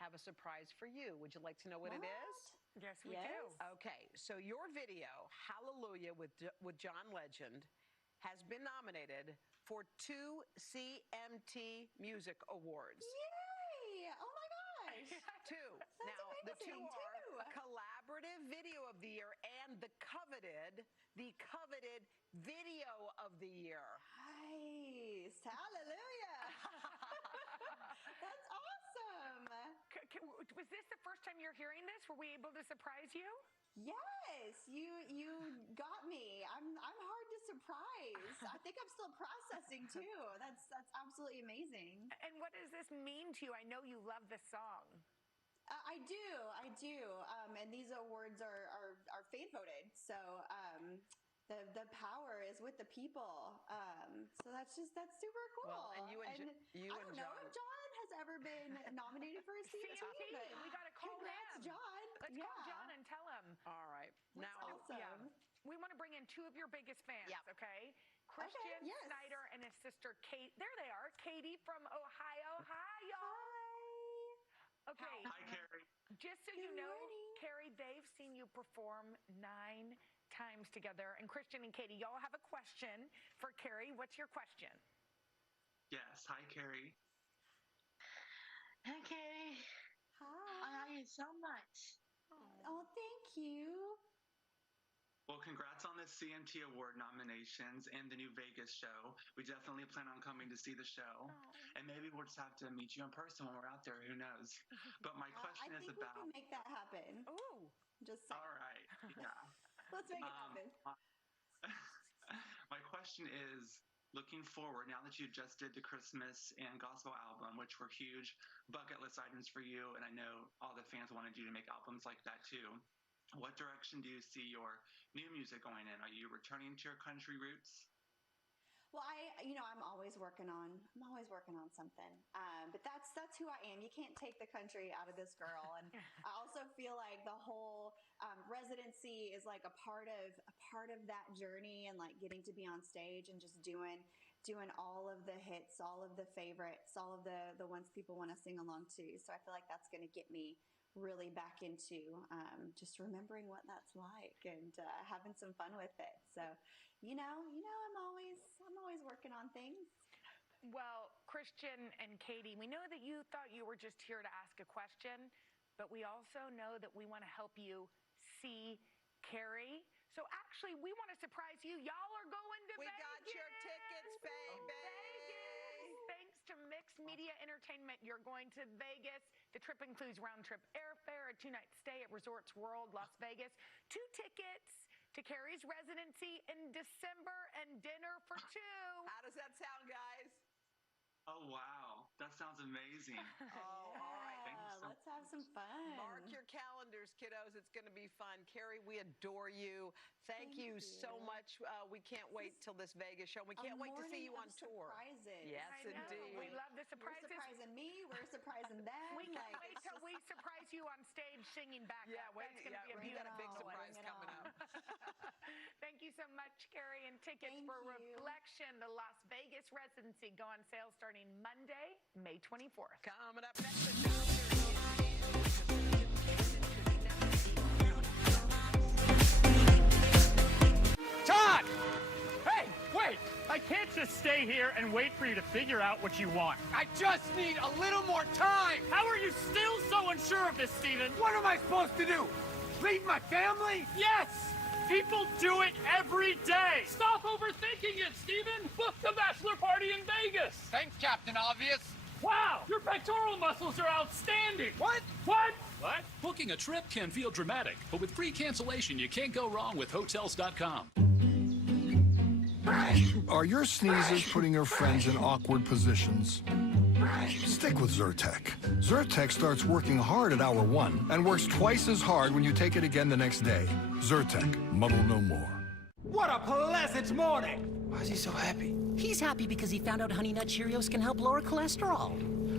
have a surprise for you. Would you like to know what it is? Yes, we do. Okay, so your video, Hallelujah with John Legend, has been nominated for 2 CMT Music Awards. Yay! Oh my gosh! 2. That's now, amazing. the 2 are Collaborative Video of the Year and the coveted Video of the Year. Nice. Hallelujah. That's awesome. Was this the first time you're hearing this? Were we able to surprise you? Yes, you got me. I'm hard to surprise. I think I'm still processing too. That's absolutely amazing. And what does this mean to you? I know you love this song. I do. And these awards are fan voted. So the power is with the people. So that's super cool. Well, and I don't know if John has ever been nominated for a CMT. We got to call Congrats, him. John. Let's call John and tell him. All right. That's awesome. We want to bring in 2 of your biggest fans, okay? Christian Snyder and his sister Kate. There they are. Katie from Ohio. Hi, y'all. Hi. Okay. Hi, Carrie. Just so you know, Carrie, they've seen you perform 9 times together. And Christian and Katie, y'all have a question for Carrie. What's your question? Yes. Hi, Carrie. Hi, Carrie. Hi. I love you so much. Oh, thank you. Well, congrats on the CMT Award nominations and the new Vegas show. We definitely plan on coming to see the show. And maybe we'll just have to meet you in person when we're out there. Who knows? But my question is about... I think we can make that happen. Ooh. Just saying. All right. Yeah. Let's make it happen. My question is, looking forward, now that you just did the Christmas and gospel album, which were huge bucket list items for you, and I know all the fans wanted you to make albums like that too, what direction do you see your new music going in? Are you returning to your country roots? Well, I'm always working on something. But that's who I am. You can't take the country out of this girl. And I also feel like the whole residency is like a part of that journey, and like getting to be on stage and just doing all of the hits, all of the favorites, all of the ones people want to sing along to. So I feel like that's going to get me really back into just remembering what that's like and having some fun with it. So, I'm always working on things. Well, Christian and Katie, we know that you thought you were just here to ask a question, but we also know that we want to help you see Carrie. So actually, we want to surprise you. Y'all are going to Vegas. We got your tickets, baby. Vegas. Thanks to Mixed Media Entertainment, you're going to Vegas. The trip includes round-trip airfare, a 2-night stay at Resorts World, Las Vegas, 2 tickets to Carrie's residency in December, and dinner for 2. How does that sound, guys? Oh, wow. That sounds amazing. Oh, all right. Let's have some fun. Mark your calendars, kiddos. It's going to be fun. Carrie, we adore you. Thank you so much. We can't wait till this Vegas show. We can't wait to see you on tour. Surprises. Yes, indeed. We love the surprises. You're surprising me. We're surprising them. We can't wait till we surprise you on stage singing back. Yeah, wait. That's going to be a We got a big beautiful surprise coming up. Thank you so much, Carrie. And tickets for Reflection, the Las Vegas residency, go on sale starting Monday, May 24th. Coming up next. Todd! Hey, wait! I can't just stay here and wait for you to figure out what you want. I just need a little more time! How are you still so unsure of this, Steven? What am I supposed to do? Leave my family? Yes! People do it every day! Stop overthinking it, Steven! Book the bachelor party in Vegas! Thanks, Captain Obvious. Wow! Your pectoral muscles are outstanding! What? What? What? Booking a trip can feel dramatic, but with free cancellation, you can't go wrong with Hotels.com. Are your sneezes putting your friends in awkward positions? Stick with Zyrtec. Zyrtec starts working hard at hour 1 and works twice as hard when you take it again the next day. Zyrtec, muddle no more. What a pleasant morning! Why is he so happy? He's happy because he found out Honey Nut Cheerios can help lower cholesterol.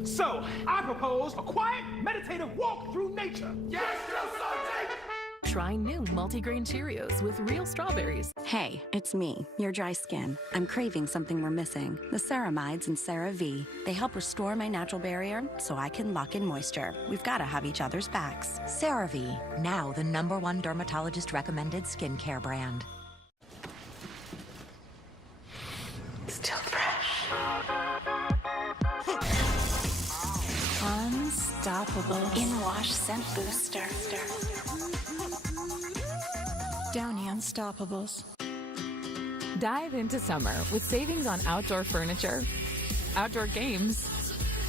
So, I propose a quiet, meditative walk through nature. Yes, Zyrtec! Try new multigrain Cheerios with real strawberries. Hey, it's me, your dry skin. I'm craving something we're missing. The ceramides in CeraVe. They help restore my natural barrier so I can lock in moisture. We've got to have each other's backs. CeraVe, now the #1 dermatologist recommended skincare brand. Still fresh. Unstoppable. In-wash scent booster. Downy Unstoppables. Dive into summer with savings on outdoor furniture, outdoor games,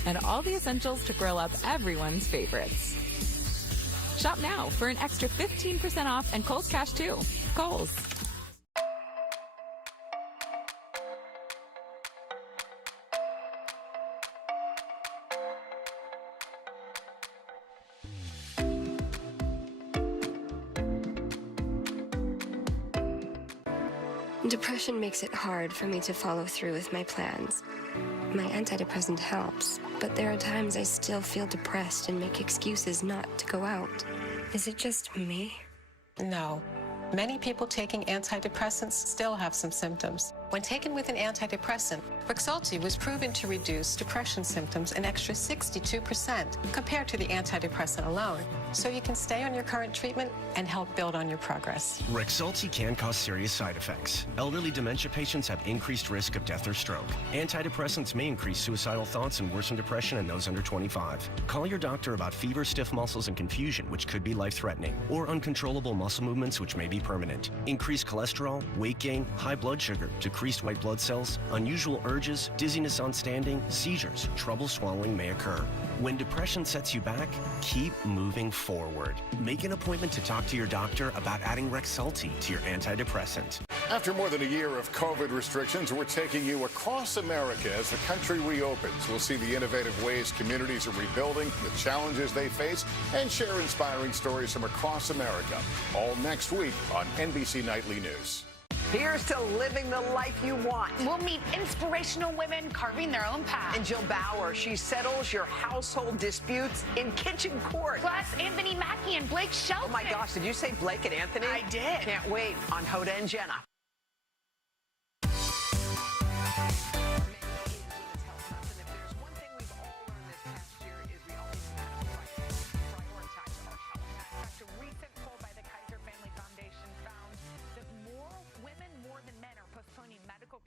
and all the essentials to grill up everyone's favorites. Shop now for an extra 15% off and Kohl's Cash too. Kohl's. Depression makes it hard for me to follow through with my plans. My antidepressant helps, but there are times I still feel depressed and make excuses not to go out. Is it just me? No. Many people taking antidepressants still have some symptoms. When taken with an antidepressant, Rexulti was proven to reduce depression symptoms an extra 62% compared to the antidepressant alone. So you can stay on your current treatment and help build on your progress. Rexulti can cause serious side effects. Elderly dementia patients have increased risk of death or stroke. Antidepressants may increase suicidal thoughts and worsen depression in those under 25. Call your doctor about fever, stiff muscles, and confusion, which could be life-threatening, or uncontrollable muscle movements, which may be permanent. Increased cholesterol, weight gain, high blood sugar, decreased white blood cells, unusual urges, dizziness on standing, seizures, trouble swallowing may occur. When depression sets you back, keep moving forward. Make an appointment to talk to your doctor about adding Rexulti to your antidepressant. After more than a year of COVID restrictions, we're taking you across America as the country reopens. We'll see the innovative ways communities are rebuilding, the challenges they face, and share inspiring stories from across America. All next week on NBC Nightly News. Here's to living the life you want. We'll meet inspirational women carving their own path. And Jill Bauer, she settles your household disputes in kitchen court. Plus, Anthony Mackie and Blake Shelton. Oh my gosh, did you say Blake and Anthony? I did. Can't wait on Hoda and Jenna.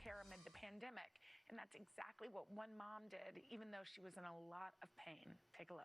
Care amid the pandemic. And that's exactly what one mom did, even though she was in a lot of pain. Take a look.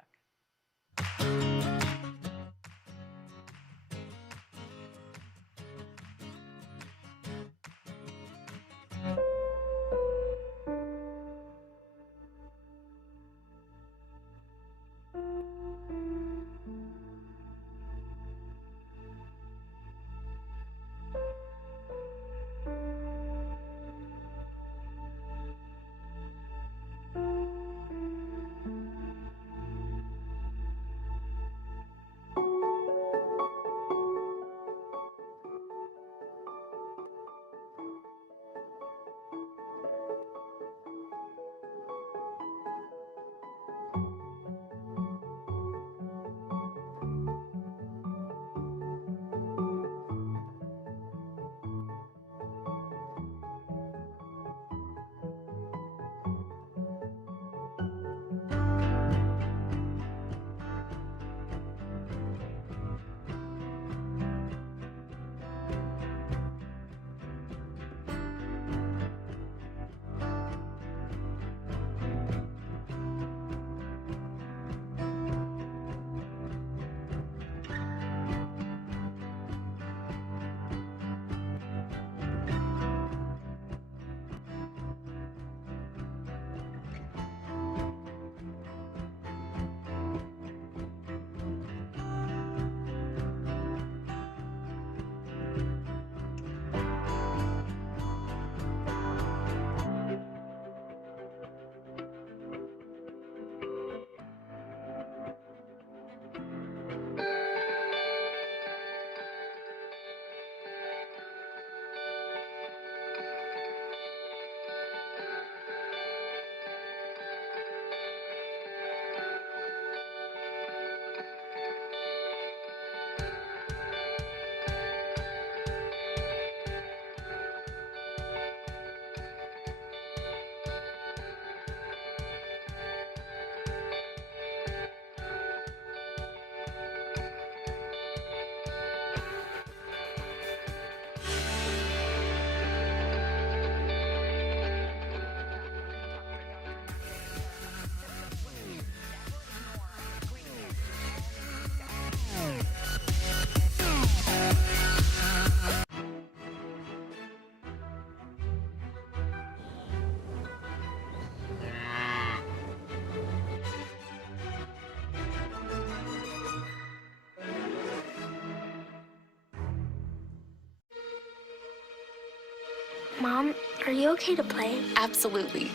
Mom, are you okay to play? Absolutely.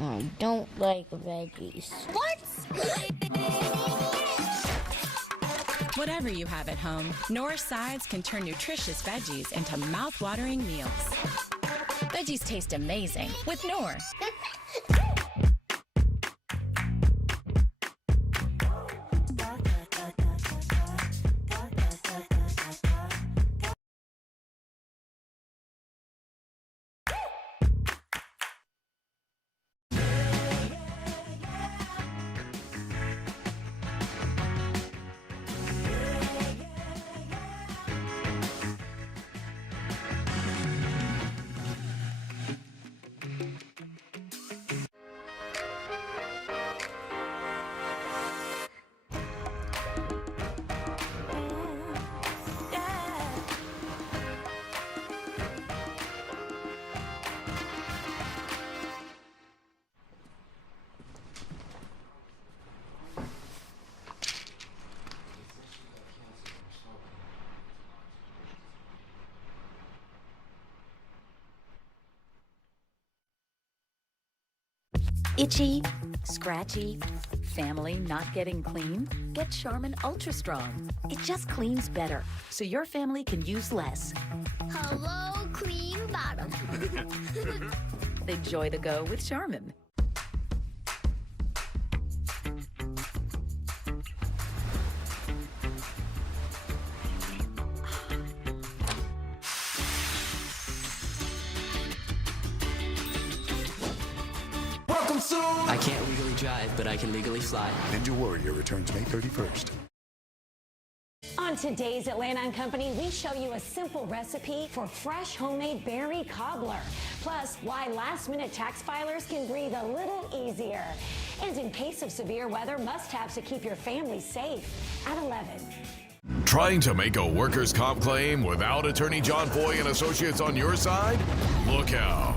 I don't like veggies. What? Whatever you have at home, Knorr sides can turn nutritious veggies into mouth-watering meals. Veggies taste amazing with Knorr. Itchy, scratchy, family not getting clean? Get Charmin Ultra Strong. It just cleans better, so your family can use less. Hello, clean bottom. Enjoy the go with Charmin. I can't legally drive, but I can legally fly. Ninja Warrior returns May 31st. On today's Atlanta and Company, we show you a simple recipe for fresh homemade berry cobbler. Plus, why last-minute tax filers can breathe a little easier. And in case of severe weather, must-haves to keep your family safe at 11. Trying to make a workers' comp claim without attorney John Foy and Associates on your side? Look out.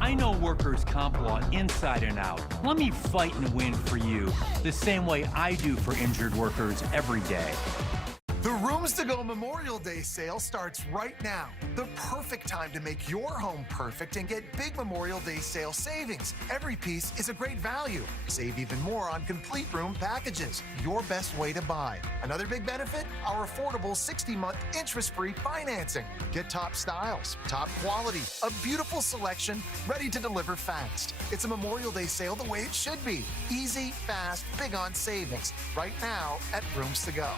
I know workers' comp law inside and out. Let me fight and win for you the same way I do for injured workers every day. The Rooms to Go Memorial Day sale starts right now. The perfect time to make your home perfect and get big Memorial Day sale savings. Every piece is a great value. Save even more on complete room packages. Your best way to buy. Another big benefit? Our affordable 60-month interest-free financing. Get top styles, top quality, a beautiful selection, ready to deliver fast. It's a Memorial Day sale the way it should be. Easy, fast, big on savings. Right now at Rooms to Go.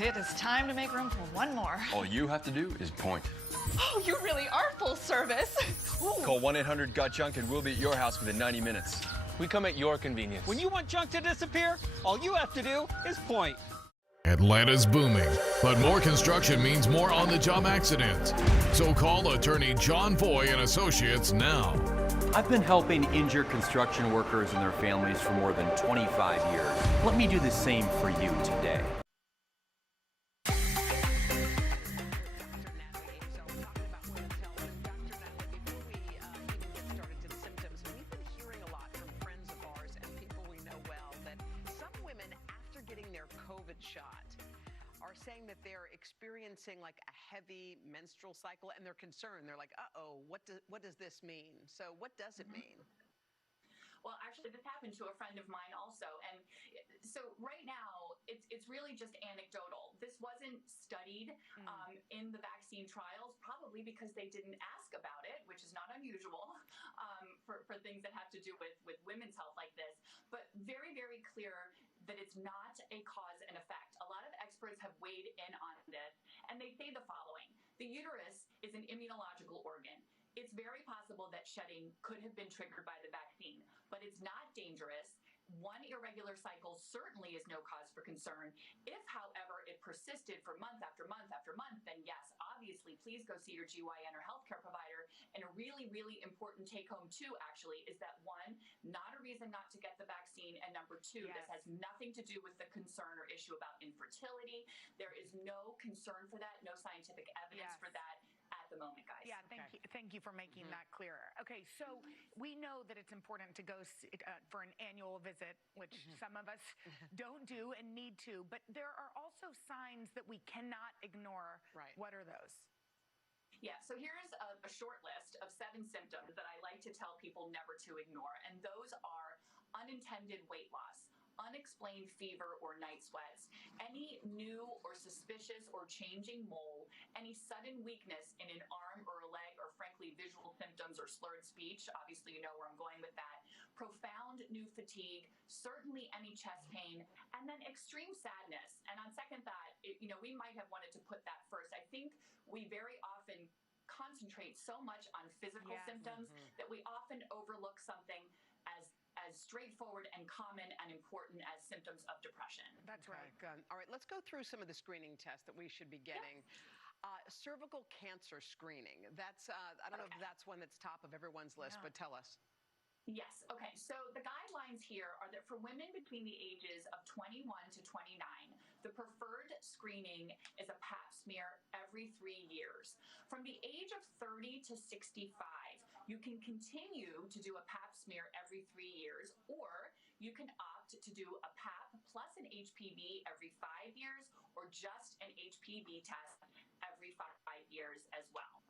It is time to make room for one more. All you have to do is point. Oh, you really are full service. Ooh. Call 1-800-GOT-JUNK and we'll be at your house within 90 minutes. We come at your convenience. When you want junk to disappear, all you have to do is point. Atlanta's booming, but more construction means more on-the-job accidents. So call attorney John Foy and Associates now. I've been helping injured construction workers and their families for more than 25 years. Let me do the same for you today. Saying that they're experiencing like a heavy menstrual cycle and they're concerned. They're like, uh-oh, what does this mean? So what does it mean? Well, actually, this happened to a friend of mine also. And so right now, it's really just anecdotal. This wasn't studied in the vaccine trials, probably because they didn't ask about it, which is not unusual for things that have to do with women's health like this. But very, very clear that it's not a cause and effect. A lot of experts have weighed in on this, and they say the following. The uterus is an immunological organ. It's very possible that shedding could have been triggered by the vaccine, but it's not dangerous. One irregular cycle certainly is no cause for concern. If, however, it persisted for month after month after month, then yes, obviously please go see your GYN or healthcare provider. And a really, really important take home too, actually, is that one, not a reason not to get the vaccine. And number two, this has nothing to do with the concern or issue about infertility. There is no concern for that, no scientific evidence for that at the moment, guys. Yeah, thank you for making that clearer. Okay, so we know that it's important to go for an annual visit, which some of us don't do and need to, but there are also signs that we cannot ignore. Right. What are those? Yeah, so here's a short list of 7 symptoms that I like to tell people never to ignore, and those are unintended weight loss, unexplained fever or night sweats, any new or suspicious or changing mole, any sudden weakness in an arm or a leg, or frankly, visual symptoms or slurred speech. Obviously, you know where I'm going with that. Profound new fatigue, certainly any chest pain, and then extreme sadness. And on second thought, we might have wanted to put that first. I think we very often concentrate so much on physical symptoms that we often overlook something as straightforward and common and important as symptoms of depression. That's right. Good. All right, let's go through some of the screening tests that we should be getting. Cervical cancer screening. That's I don't know if that's one that's top of everyone's list, but tell us. Yes. Okay. So the guidelines here are that for women between the ages of 21 to 29, the preferred screening is a pap smear every 3 years. From the age of 30 to 65, you can continue to do a pap smear every 3 years, or you can opt to do a pap plus an HPV every 5 years, or just an HPV test every 5 years as well.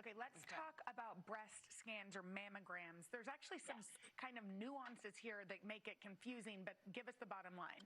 Okay, let's talk about breast scans or mammograms. There's actually some kind of nuances here that make it confusing, but give us the bottom line.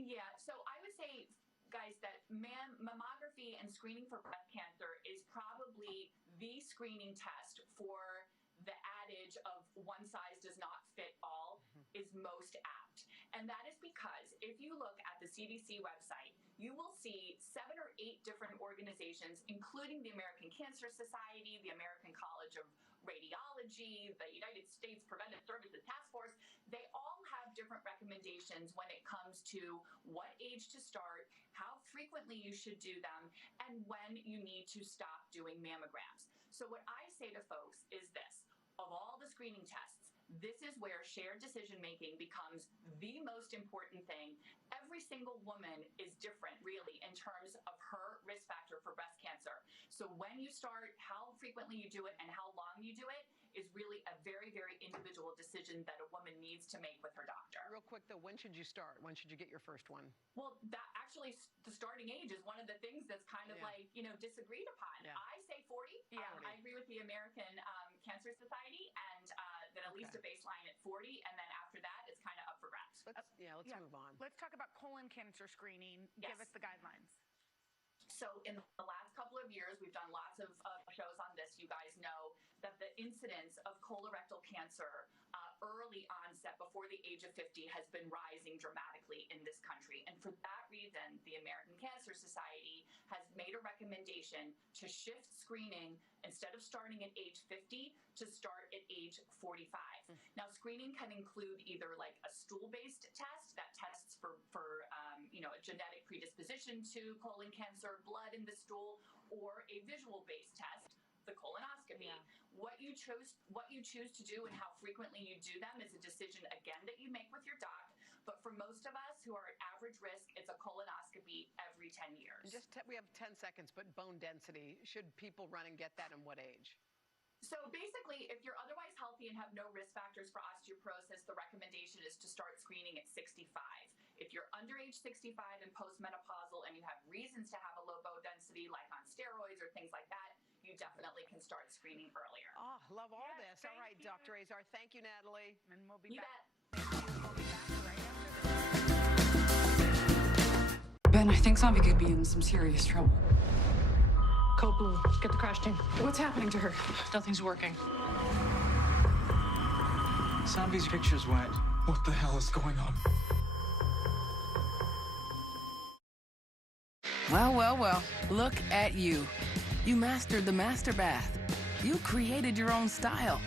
Yeah, so I would say, guys, that mammography and screening for breast cancer is probably the screening test for the adage of one size does not fit all is most apt. And that is because if you look at the CDC website, you will see 7 or 8 different organizations, including the American Cancer Society, the American College of Radiology, the United States Preventive Services Task Force. They all have different recommendations when it comes to what age to start, how frequently you should do them, and when you need to stop doing mammograms. So what I say to folks is this: of all the screening tests, this is where shared decision-making becomes the most important thing. Every single woman is different, really, in terms of her risk factor for breast cancer. So when you start, how frequently you do it, and how long you do it is really a very, very individual decision that a woman needs to make with her doctor. Real quick, though, when should you start? When should you get your first one? Well, that actually, the starting age is one of the things that's kind of disagreed upon. I say 40. I agree with the American Cancer Society, and that at least a baseline at 40, and then after that, it's kind of up for grabs. Let's move on. Let's talk about colon cancer screening. Give us the guidelines. So in the last couple of years, we've done lots of shows on this. You guys know that the incidence of colorectal cancer early onset before the age of 50 has been rising dramatically in this country. And for that reason, the American Cancer Society has made a recommendation to shift screening instead of starting at age 50 to start at age 45. Now, screening can include either like a stool-based test that tests for a genetic predisposition to colon cancer, blood in the stool, or a visual-based test, the colonoscopy. What you choose to do and how frequently you do them is a decision, again, that you make with your doc. But for most of us who are at average risk, it's a colonoscopy every 10 years. We have 10 seconds, but bone density, should people run and get that, and what age? So basically, if you're otherwise healthy and have no risk factors for osteoporosis, the recommendation is to start screening at 65. If you're under age 65 and postmenopausal and you have reasons to have a low bone density, like on steroids or things like that, you definitely can start screening earlier. Oh, love all this. All right, Dr. Azar. Thank you, Natalie. And we'll be back. Ben, I think Zombie could be in some serious trouble. Code Blue, get the crash team. What's happening to her? Nothing's working. Zombie's picture's wet. What the hell is going on? Well, well, well. Look at you. You mastered the master bath. You created your own style.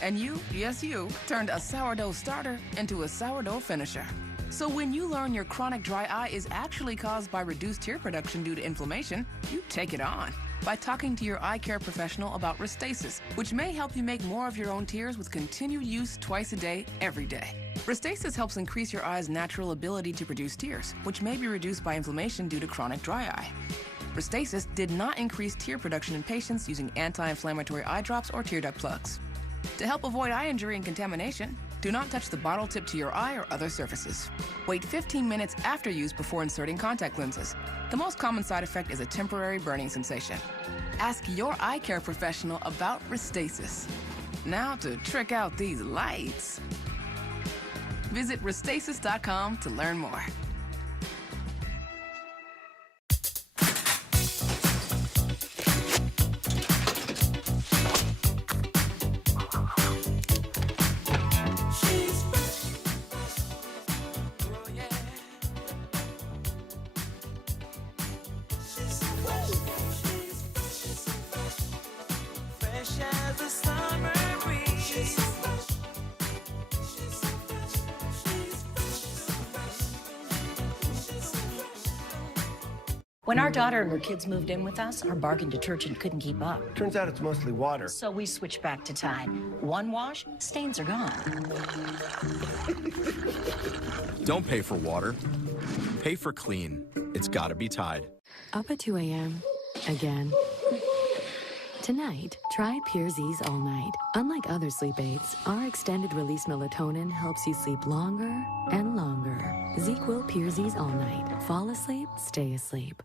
And you, yes you, turned a sourdough starter into a sourdough finisher. So when you learn your chronic dry eye is actually caused by reduced tear production due to inflammation, you take it on. by talking to your eye care professional about Restasis, which may help you make more of your own tears with continued use twice a day, every day. Restasis helps increase your eye's natural ability to produce tears, which may be reduced by inflammation due to chronic dry eye. Restasis did not increase tear production in patients using anti-inflammatory eye drops or tear duct plugs. To help avoid eye injury and contamination, do not touch the bottle tip to your eye or other surfaces. Wait 15 minutes after use before inserting contact lenses. The most common side effect is a temporary burning sensation. Ask your eye care professional about Restasis. Now to trick out these lights. Visit Restasis.com to learn more. When our daughter and her kids moved in with us, our bargain detergent couldn't keep up. Turns out it's mostly water. So we switched back to Tide. One wash, stains are gone. Don't pay for water. Pay for clean. It's gotta be Tide. Up at 2 a.m. Again. Tonight, try Pure Z's All Night. Unlike other sleep aids, our extended release melatonin helps you sleep longer and longer. ZzzQuil Pure Z's All Night. Fall asleep, stay asleep.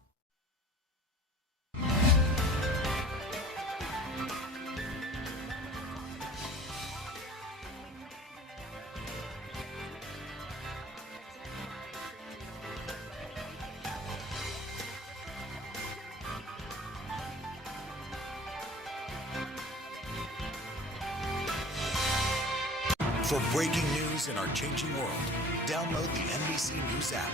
For breaking news in our changing world, download the NBC News app.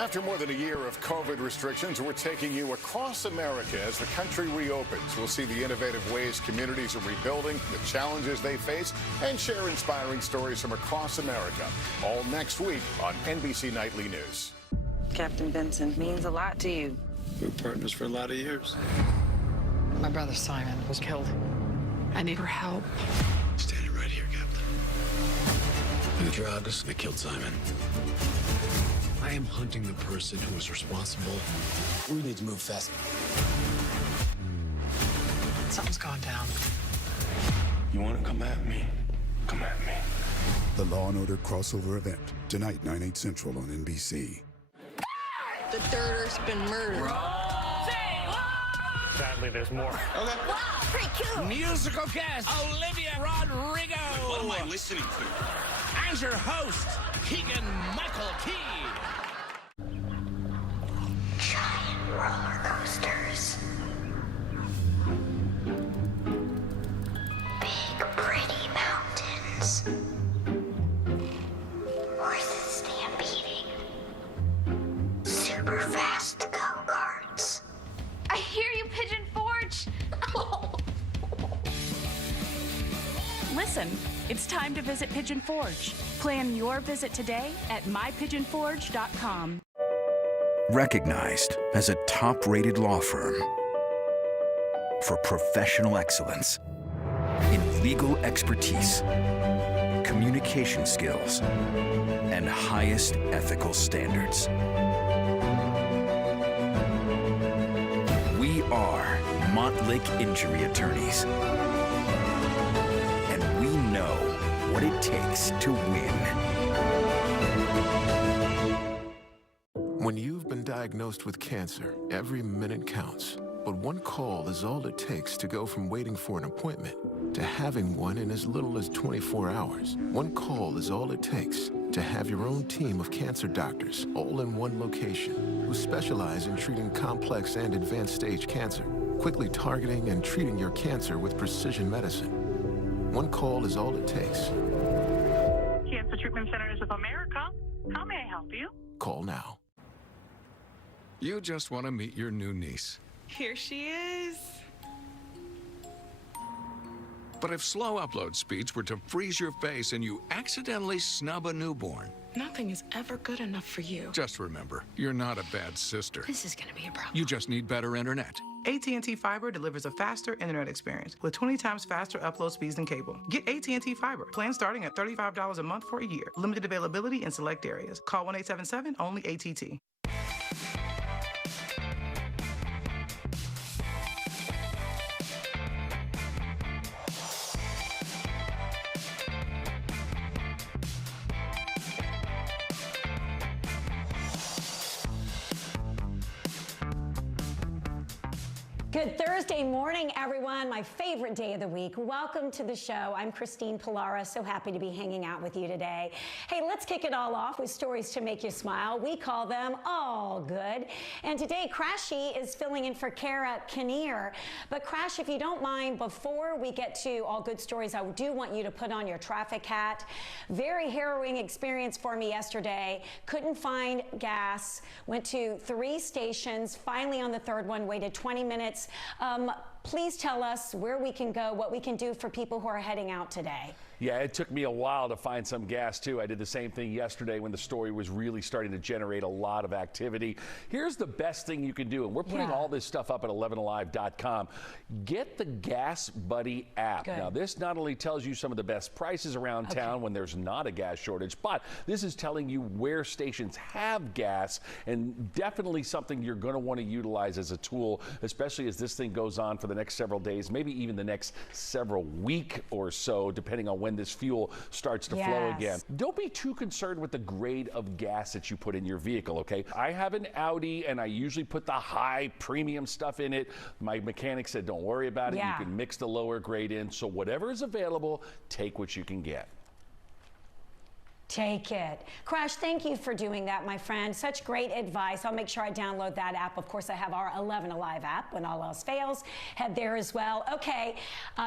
After more than a year of COVID restrictions, we're taking you across America as the country reopens. We'll see the innovative ways communities are rebuilding, the challenges they face, and share inspiring stories from across America. All next week on NBC Nightly News. Captain Benson means a lot to you. We were partners for a lot of years. My brother Simon was killed. I need her help. Standing right here, Captain. The drugs that killed Simon. I am hunting the person who was responsible. We need to move fast. Something's gone down. You want to come at me? Come at me. The Law & Order crossover event, tonight, 9/8 Central on NBC. The Dirter's been murdered. Sadly, there's more. Okay. Wow, pretty cool. Musical guest, Olivia Rodrigo. What am I listening to? As your host, Keegan Michael Key. Giant roller coasters. Big, pretty mountains. Horses stampeding. Super fast go-karts. I hear you, Pigeon Forge. Listen, it's time to visit Pigeon Forge. Plan your visit today at mypigeonforge.com. Recognized as a top-rated law firm for professional excellence in legal expertise, communication skills, and highest ethical standards. We are Montlick Injury Attorneys, and we know what it takes to win. When you've been diagnosed with cancer, every minute counts. But one call is all it takes to go from waiting for an appointment to having one in as little as 24 hours. One call is all it takes to have your own team of cancer doctors all in one location who specialize in treating complex and advanced stage cancer, quickly targeting and treating your cancer with precision medicine. One call is all it takes. Cancer Treatment Centers of America. How may I help you? Call now. You just want to meet your new niece. Here she is. But if slow upload speeds were to freeze your face and you accidentally snub a newborn, Nothing is ever good enough for you. just remember, you're not a bad sister. This is gonna be a problem. You just need better internet. AT&T Fiber delivers a faster internet experience with 20 times faster upload speeds than cable. Get AT&T Fiber. Plan starting at $35 a month for a year. Limited availability in select areas. Call 1-877 only ATT. Good Thursday morning, everyone. My favorite day of the week. Welcome to the show. I'm Christine Pilara. So happy to be hanging out with you today. Hey, let's kick it all off with stories to make you smile. We call them All Good. And today, Crashy is filling in for Kara Kinnear. But Crash, if you don't mind, before we get to All Good stories, I do want you to put on your traffic hat. Very harrowing experience for me yesterday. Couldn't find gas. Went to 3 stations. Finally, on the 3rd one, waited 20 minutes. Please tell us where we can go, what we can do for people who are heading out today. Yeah, it took me a while to find some gas, too. I did the same thing yesterday when the story was really starting to generate a lot of activity. Here's the best thing you can do, and we're putting all this stuff up at 11alive.com. Get the Gas Buddy app. Good. Now, this not only tells you some of the best prices around town when there's not a gas shortage, but this is telling you where stations have gas, and definitely something you're going to want to utilize as a tool, especially as this thing goes on for the next several days, maybe even the next several weeks or so, depending on when this fuel starts to flow again. Don't be too concerned with the grade of gas that you put in your vehicle, okay? I have an Audi, and I usually put the high premium stuff in it. My mechanic said, don't worry about it. You can mix the lower grade in. So whatever is available, take what you can get. Take it. Crash, thank you for doing that, my friend. Such great advice. I'll make sure I download that app. Of course, I have our 11 Alive app. When all else fails, head there as well. Okay,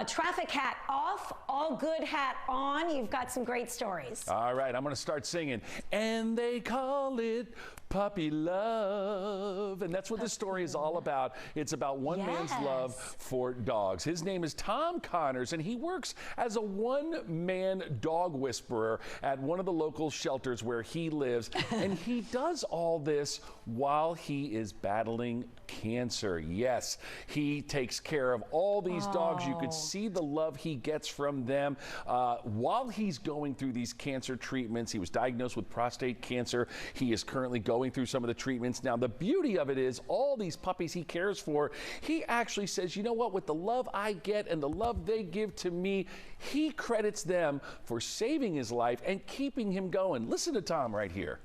traffic hat off, All Good hat on. You've got some great stories. All right, I'm going to start singing. And they call it puppy love. And that's what this story is all about. It's about one man's love for dogs. His name is Tom Connors, and he works as a one-man dog whisperer at one of the local shelters where he lives. And he does all this while he is battling cancer. Yes, he takes care of all these dogs. You could see the love he gets from them while he's going through these cancer treatments. He was diagnosed with prostate cancer. He is currently going through some of the treatments. Now, the beauty of it is all these puppies he cares for, he actually says, you know what, with the love I get and the love they give to me, he credits them for saving his life and keeping him going. Listen to Tom right here.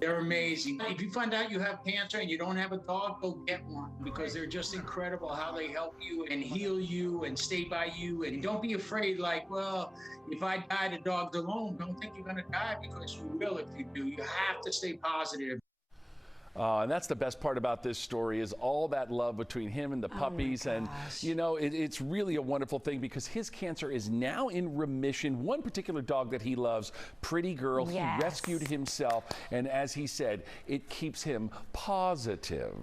They're amazing. If you find out you have cancer and you don't have a dog, go get one, because they're just incredible how they help you and heal you and stay by you. And don't be afraid, like, well, if I die, the dog's alone. Don't think you're going to die, because you will if you do. You have to stay positive. And that's the best part about this story, is all that love between him and the puppies. And, you know, it's really a wonderful thing, because his cancer is now in remission. One particular dog that he loves, Pretty Girl, he rescued himself. And as he said, it keeps him positive.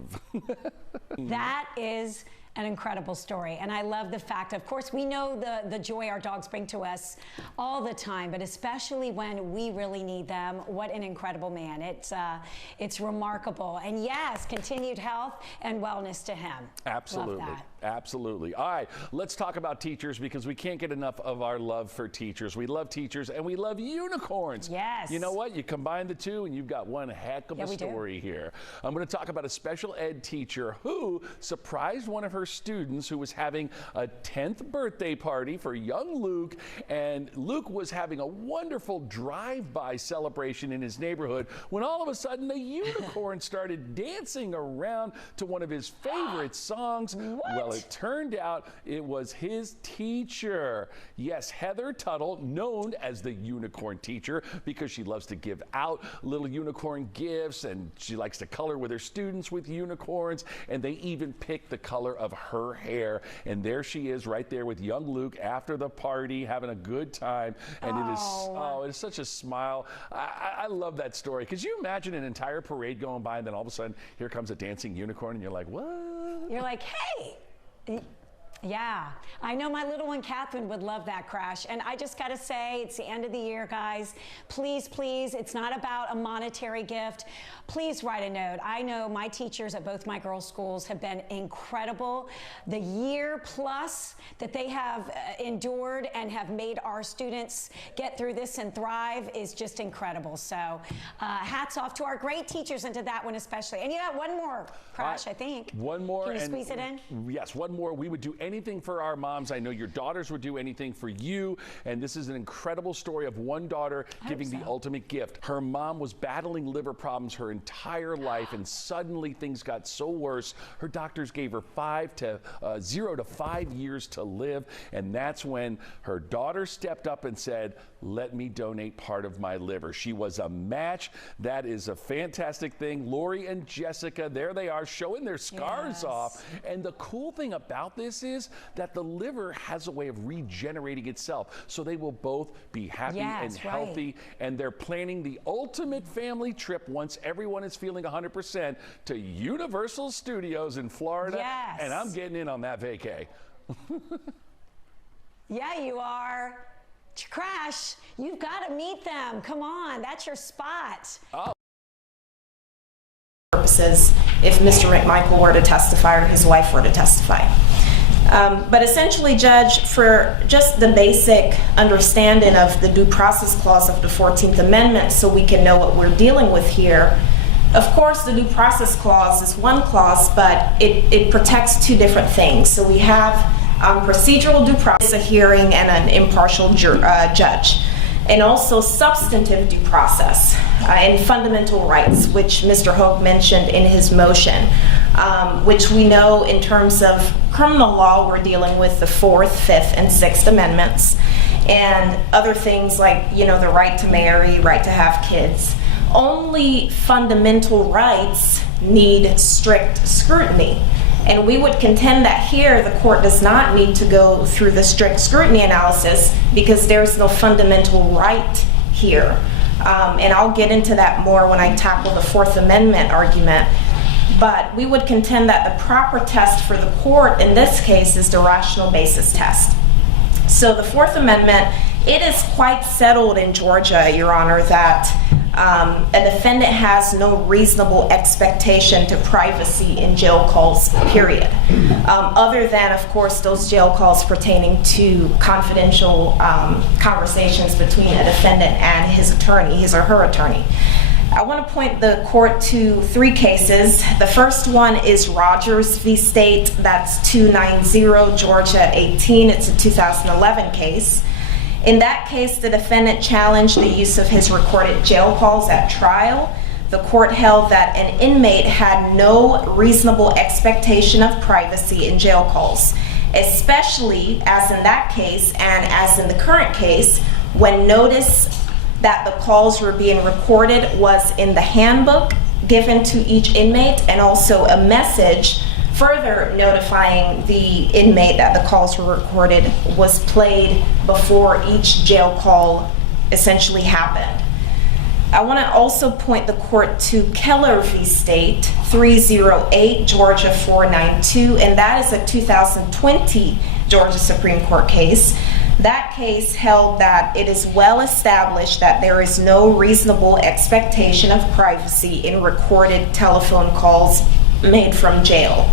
That is an incredible story. And I love the fact, of course, we know the joy our dogs bring to us all the time, but especially when we really need them. What an incredible man. It's remarkable. And yes, continued health and wellness to him. Absolutely. Absolutely. All right, let's talk about teachers, because we can't get enough of our love for teachers. We love teachers and we love unicorns. Yes. You know what? You combine the two and you've got one heck of a story here. I'm going to talk about a special ed teacher who surprised one of her students who was having a 10th birthday party for young Luke, and Luke was having a wonderful drive-by celebration in his neighborhood when all of a sudden a unicorn started dancing around to one of his favorite songs. Well, it turned out it was his teacher. Yes, Heather Tuttle, known as the unicorn teacher because she loves to give out little unicorn gifts, and she likes to color with her students with unicorns, and they even pick the color of her hair. And there she is right there with young Luke after the party, having a good time. And it is such a smile. I love that story. Could you imagine an entire parade going by, and then all of a sudden here comes a dancing unicorn, and you're like, what? You're like, hey. Yeah, I know my little one, Catherine, would love that crash. And I just got to say, it's the end of the year, guys. Please, please, it's not about a monetary gift. Please write a note. I know my teachers at both my girls' schools have been incredible. The year plus that they have endured and have made our students get through this and thrive is just incredible. So hats off to our great teachers and to that one especially. And you got one more crash, I think. One more. Can you squeeze it in? Yes, one more. We would do anything for our moms. I know your daughters would do anything for you. And this is an incredible story of one daughter giving the ultimate gift. Her mom was battling liver problems her entire life, and suddenly things got so worse. Her doctors gave her 0 to 5 years to live. And that's when her daughter stepped up and said, let me donate part of my liver. She was a match. That is a fantastic thing. Lori and Jessica, there they are, showing their scars off. And the cool thing about this is that the liver has a way of regenerating itself. So they will both be happy and healthy. And they're planning the ultimate family trip once everyone is feeling 100% to Universal Studios in Florida. And I'm getting in on that vacay. Yeah, you are. Crash, you've got to meet them. Come on, that's your spot. Purposes if Mr. McMichael were to testify or his wife were to testify. But essentially, Judge, for just the basic understanding of the due process clause of the 14th Amendment so we can know what we're dealing with here, of course, the due process clause is one clause, but it protects two different things. So we have procedural due process, a hearing, and an impartial judge. And also substantive due process and fundamental rights, which Mr. Hogue mentioned in his motion, which we know in terms of criminal law, we're dealing with the 4th, 5th, and 6th Amendments, and other things like, you know, the right to marry, right to have kids. Only fundamental rights need strict scrutiny. And we would contend that here the court does not need to go through the strict scrutiny analysis because there's no fundamental right here. And I'll get into that more when I tackle the 4th Amendment argument. But we would contend that the proper test for the court in this case is the rational basis test. So the 4th Amendment, it is quite settled in Georgia, Your Honor, that a defendant has no reasonable expectation to privacy in jail calls, period. Other than, of course, those jail calls pertaining to confidential conversations between a defendant and his attorney, his or her attorney. I want to point the court to 3 cases. The first one is Rogers v. State. That's 290 Georgia 18. It's a 2011 case. In that case, the defendant challenged the use of his recorded jail calls at trial. The court held that an inmate had no reasonable expectation of privacy in jail calls, especially as in that case and as in the current case, when notice that the calls were being recorded was in the handbook given to each inmate, and also a message further notifying the inmate that the calls were recorded was played before each jail call essentially happened. I want to also point the court to Keller v. State, 308 Georgia 492, and that is a 2020 Georgia Supreme Court case. That case held that it is well established that there is no reasonable expectation of privacy in recorded telephone calls made from jail.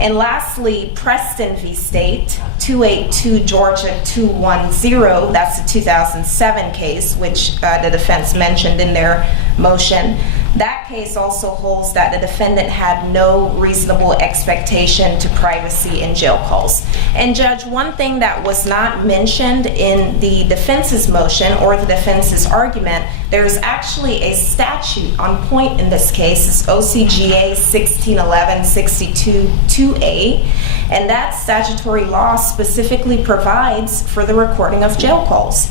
And lastly, Preston v. State, 282 Georgia 210, that's a 2007 case, which the defense mentioned in their motion. That case also holds that the defendant had no reasonable expectation to privacy in jail calls. And Judge, one thing that was not mentioned in the defense's motion or the defense's argument, there's actually a statute on point in this case. It's OCGA 1611-62-2A, and that statutory law specifically provides for the recording of jail calls.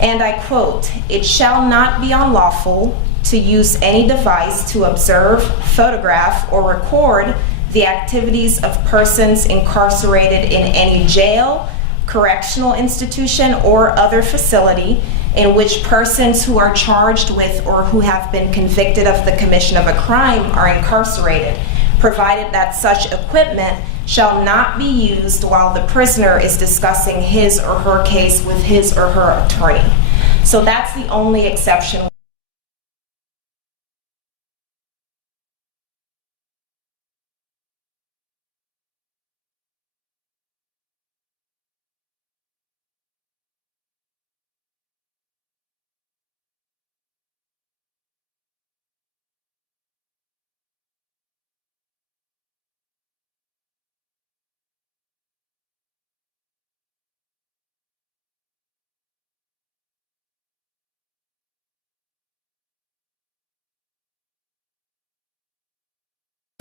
And I quote, "It shall not be unlawful to use any device to observe, photograph, or record the activities of persons incarcerated in any jail, correctional institution, or other facility in which persons who are charged with or who have been convicted of the commission of a crime are incarcerated, provided that such equipment shall not be used while the prisoner is discussing his or her case with his or her attorney. So that's the only exception.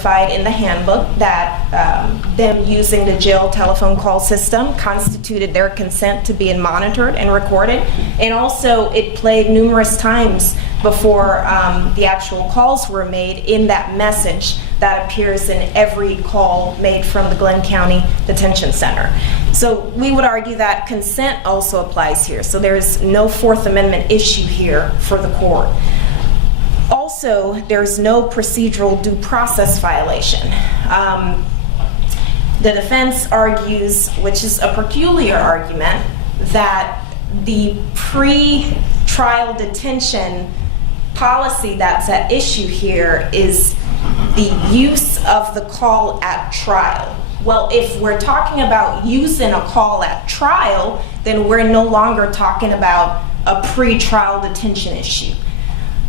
In the handbook that them using the jail telephone call system constituted their consent to being monitored and recorded, and also it played numerous times before the actual calls were made in that message that appears in every call made from the Glenn County Detention Center. So we would argue that consent also applies here, so there's no Fourth Amendment issue here for the court. Also, there's no procedural due process violation. The defense argues, which is a peculiar argument, that the pre-trial detention policy that's at issue here is the use of the call at trial. Well, if we're talking about using a call at trial, then we're no longer talking about a pre-trial detention issue.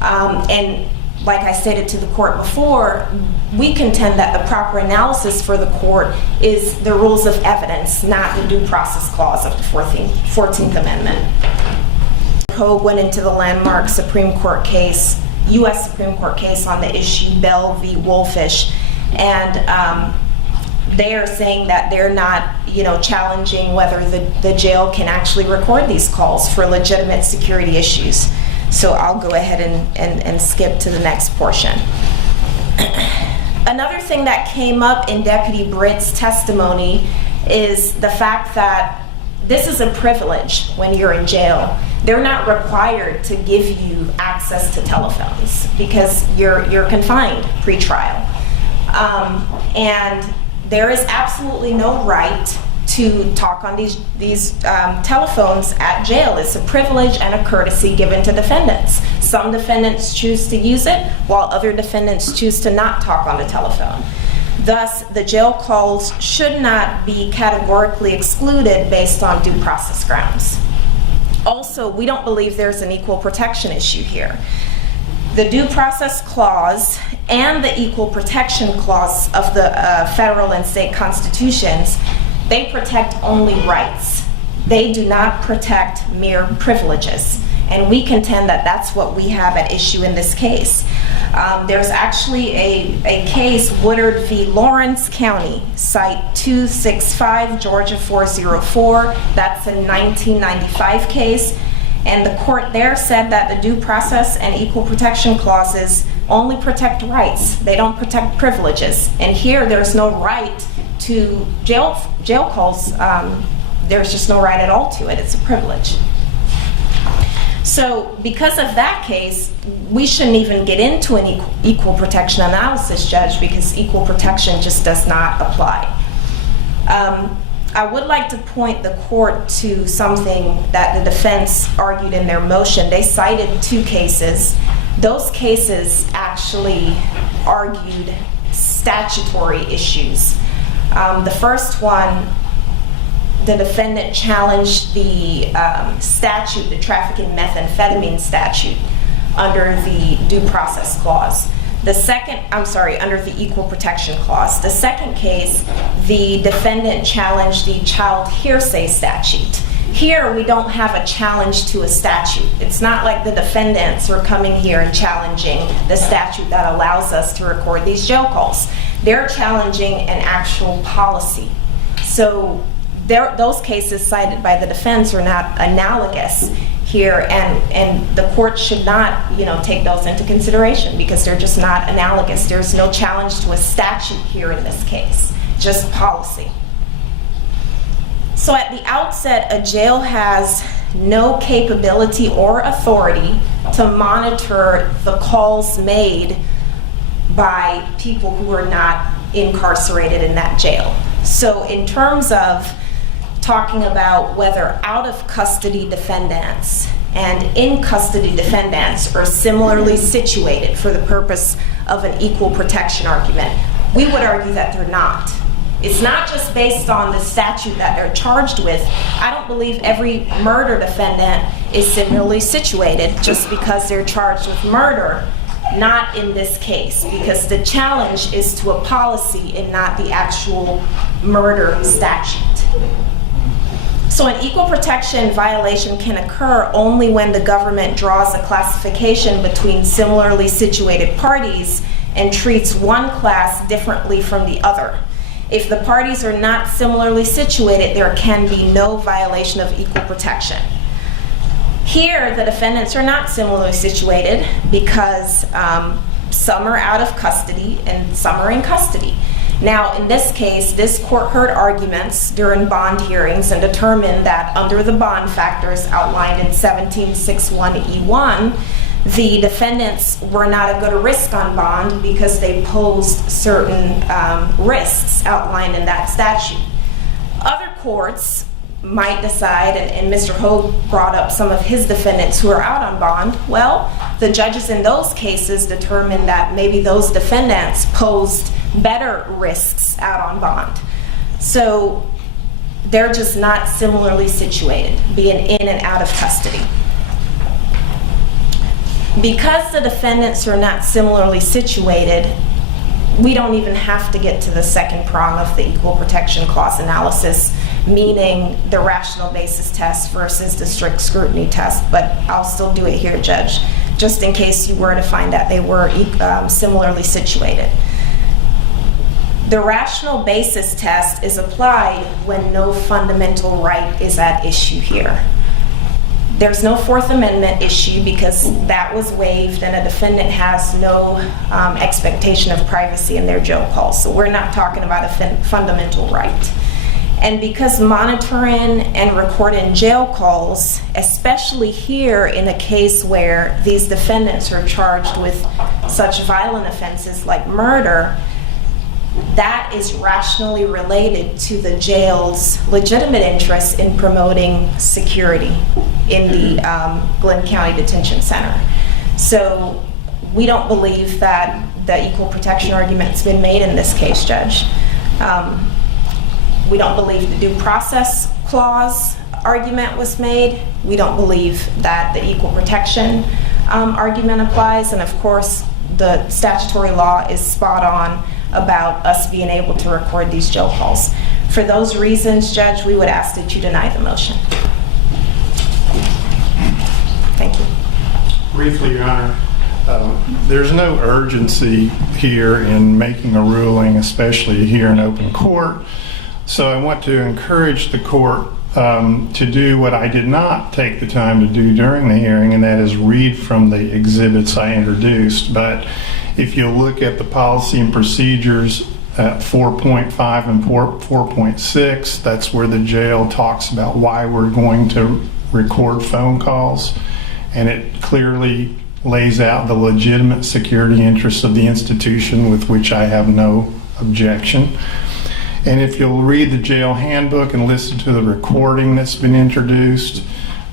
And like I stated to the court before, we contend that the proper analysis for the court is the rules of evidence, not the due process clause of the 14th Amendment. Hogue went into the landmark Supreme Court case, U.S. Supreme Court case on the issue Bell v. Wolfish, and they are saying that they're not, challenging whether the jail can actually record these calls for legitimate security issues. So I'll go ahead and skip to the next portion. Another thing that came up in Deputy Britt's testimony is the fact that this is a privilege when you're in jail. They're not required to give you access to telephones because you're confined pre-trial. And there is absolutely no right to talk on these telephones at jail. It's a privilege and a courtesy given to defendants. Some defendants choose to use it, while other defendants choose to not talk on the telephone. Thus, the jail calls should not be categorically excluded based on due process grounds. Also, we don't believe there's an equal protection issue here. The due process clause and the equal protection clause of the federal and state constitutions, they protect only rights. They do not protect mere privileges. And we contend that that's what we have at issue in this case. There's actually a case, Woodard v. Lawrence County, site 265, Georgia 404. That's a 1995 case. And the court there said that the due process and equal protection clauses only protect rights. They don't protect privileges. And here there's no right to jail calls. There's just no right at all to it. It's a privilege. So because of that case, we shouldn't even get into an equal protection analysis, Judge, because equal protection just does not apply. I would like to point the court to something that the defense argued in their motion. They cited two cases. Those cases actually argued statutory issues. The first one, the defendant challenged the statute, the trafficking methamphetamine statute, under the due process clause. The second, under the equal protection clause. The second case, the defendant challenged the child hearsay statute. Here, we don't have a challenge to a statute. It's not like the defendants are coming here and challenging the statute that allows us to record these jail calls. They're challenging an actual policy. So those cases cited by the defense are not analogous here, and the court should not, take those into consideration because they're just not analogous. There's no challenge to a statute here in this case, just policy. So at the outset, a jail has no capability or authority to monitor the calls made by people who are not incarcerated in that jail. So in terms of talking about whether out-of-custody defendants and in-custody defendants are similarly situated for the purpose of an equal protection argument, we would argue that they're not. It's not just based on the statute that they're charged with. I don't believe every murder defendant is similarly situated just because they're charged with murder. Not in this case, because the challenge is to a policy and not the actual murder statute. So an equal protection violation can occur only when the government draws a classification between similarly situated parties and treats one class differently from the other. If the parties are not similarly situated, there can be no violation of equal protection. Here, the defendants are not similarly situated because some are out of custody and some are in custody. Now, in this case, this court heard arguments during bond hearings and determined that under the bond factors outlined in 1761E1, the defendants were not a good risk on bond because they posed certain risks outlined in that statute. Other courts might decide, and Mr. Hogue brought up some of his defendants who are out on bond. Well, the judges in those cases determined that maybe those defendants posed better risks out on bond. So they're just not similarly situated, being in and out of custody. Because the defendants are not similarly situated, we don't even have to get to the second prong of the Equal Protection Clause analysis, meaning the rational basis test versus the strict scrutiny test, but I'll still do it here, Judge, just in case you were to find that they were similarly situated. The rational basis test is applied when no fundamental right is at issue here. There's no Fourth Amendment issue because that was waived and a defendant has no expectation of privacy in their jail calls. So we're not talking about a fundamental right. And because monitoring and recording jail calls, especially here in a case where these defendants are charged with such violent offenses like murder, that is rationally related to the jail's legitimate interest in promoting security in the Glenn County Detention Center. So we don't believe that the equal protection argument's been made in this case, Judge. We don't believe the due process clause argument was made. We don't believe that the equal protection argument applies. And of course, the statutory law is spot on about us being able to record these jail calls. For those reasons, Judge, we would ask that you deny the motion. Thank you. Briefly, Your Honor, there's no urgency here in making a ruling, especially here in open court. So I want to encourage the court to do what I did not take the time to do during the hearing, and that is read from the exhibits I introduced. But if you look at the policy and procedures at 4.5 and 4.6, that's where the jail talks about why we're going to record phone calls, and it clearly lays out the legitimate security interests of the institution, with which I have no objection. And if you'll read the jail handbook and listen to the recording that's been introduced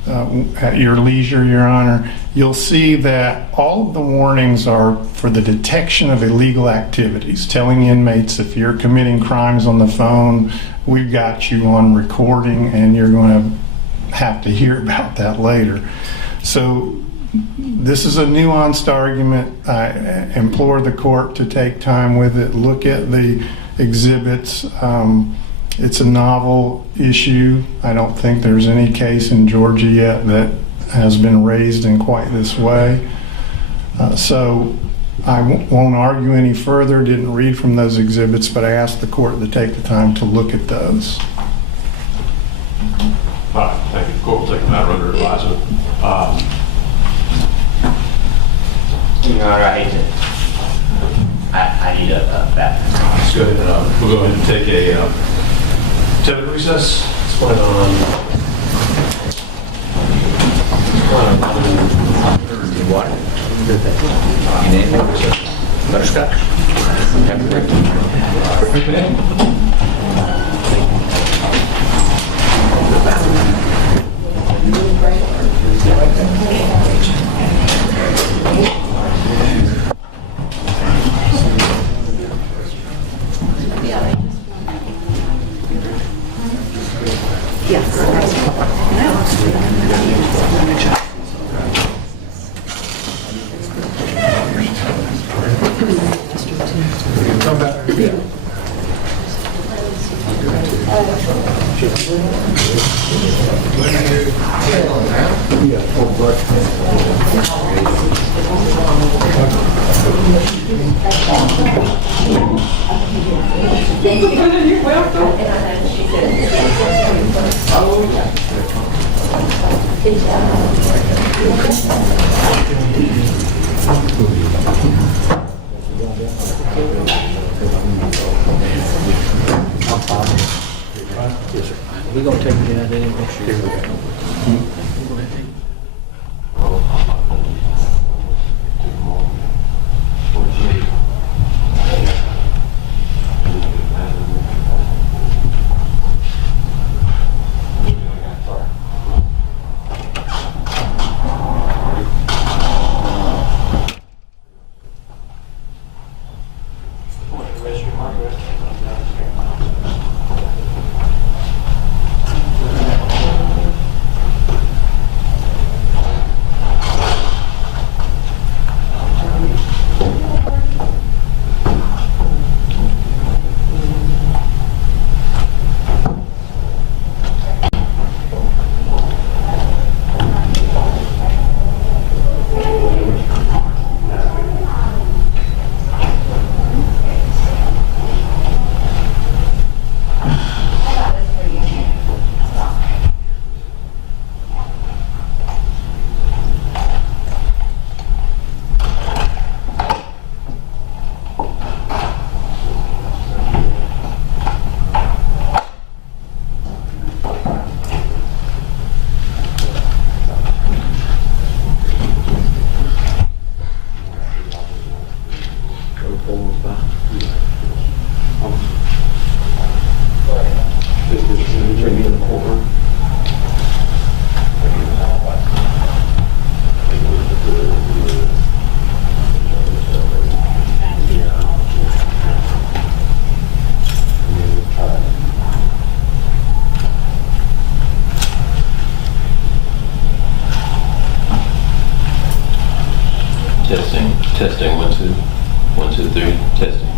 at your leisure, Your Honor, you'll see that all of the warnings are for the detection of illegal activities, telling inmates if you're committing crimes on the phone, we've got you on recording and you're going to have to hear about that later. So this is a nuanced argument. I implore the court to take time with it, look at the exhibits. It's a novel issue. I don't think there's any case in Georgia yet that has been raised in quite this way. So I won't argue any further, didn't read from those exhibits, but I asked the court to take the time to look at those. All right, thank you. The court will take the matter under advisement. Your Honor, I need a bathroom. Let's go ahead. We'll go ahead and take a 10-minute recess. It's going on 11:30. Water. Butterscotch. Happy birthday. We're going to take it out anyway. Testing, testing, 1, 2, 1, 2, 3, testing.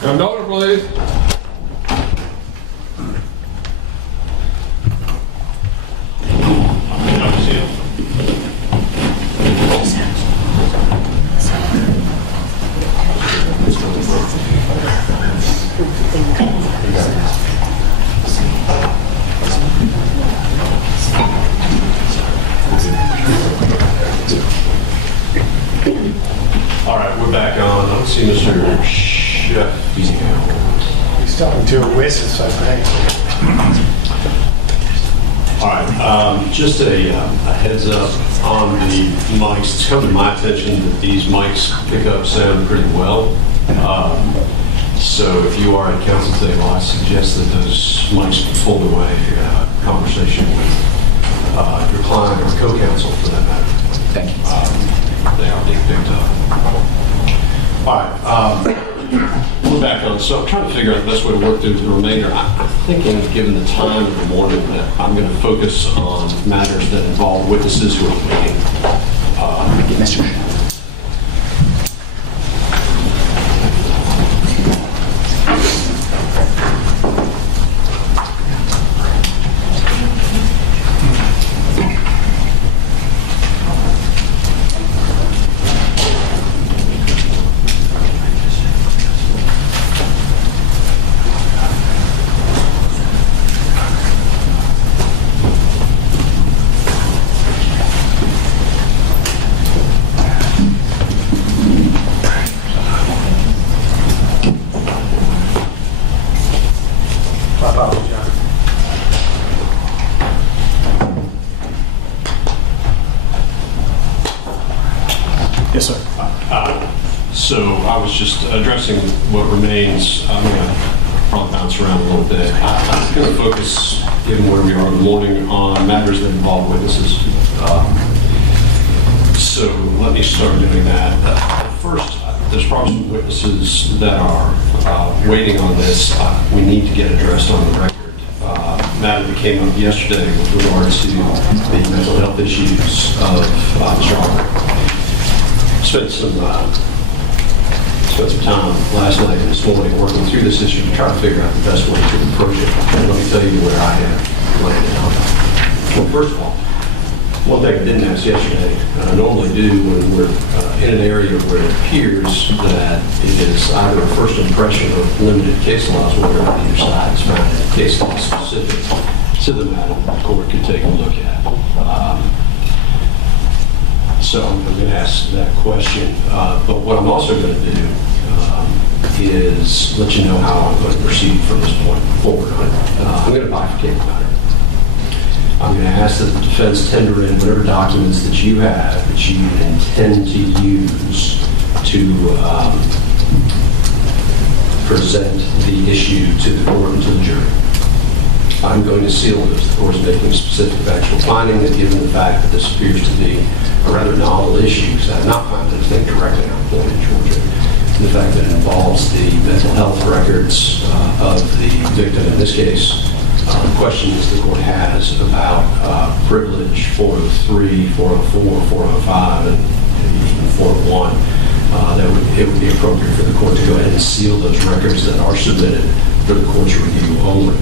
Come to order, please. All right, we're back on. Let's see Mr. Chef. He's talking to a witness, I think. All right, just a heads up on the mics. It's come to my attention that these mics pick up sound pretty well. So if you are at council table, I suggest that those mics be pulled away if you're going to have a conversation with your client or co-counsel for that matter. Thank you. They are being picked up. All right, we're back on. So I'm trying to figure out the best way to work through the remainder. I'm thinking, given the time of the morning, that I'm going to focus on matters that involve witnesses who are waiting. Mr. Yes, sir. So I was just addressing what remains. I'm going to probably bounce around a little bit. I'm going to focus, given where we are in the morning, on matters that involve witnesses. So let me start doing that. First, there's probably some witnesses that are waiting on this. We need to get addressed on the record. Matter that came up yesterday with regards to the mental health issues of Mr. Arbery. Spent some time last night and this morning working through this issue to try to figure out the best way to approach it. And let me tell you where I have landed on it. Well, first of all, one thing I didn't ask yesterday, and I normally do when we're in an area where it appears that it is either a first impression or limited case laws, whether either side is finding case law specific to the matter the court could take a look at. So I'm going to ask that question. But what I'm also going to do is let you know how I'm going to proceed from this point forward. I'm going to bifurcate the matter. I'm going to ask that the defense tender in whatever documents that you have that you intend to use to present the issue to the court and to the jury. I'm going to seal it if the court is making a specific factual finding that given the fact that this appears to be a rather novel issue, because I have not found anything directly on point in Georgia, and the fact that it involves the mental health records of the victim in this case, questions the court has about privilege 403, 404, 405, and maybe even 401, it would be appropriate for the court to go ahead and seal those records that are submitted for the court's review only.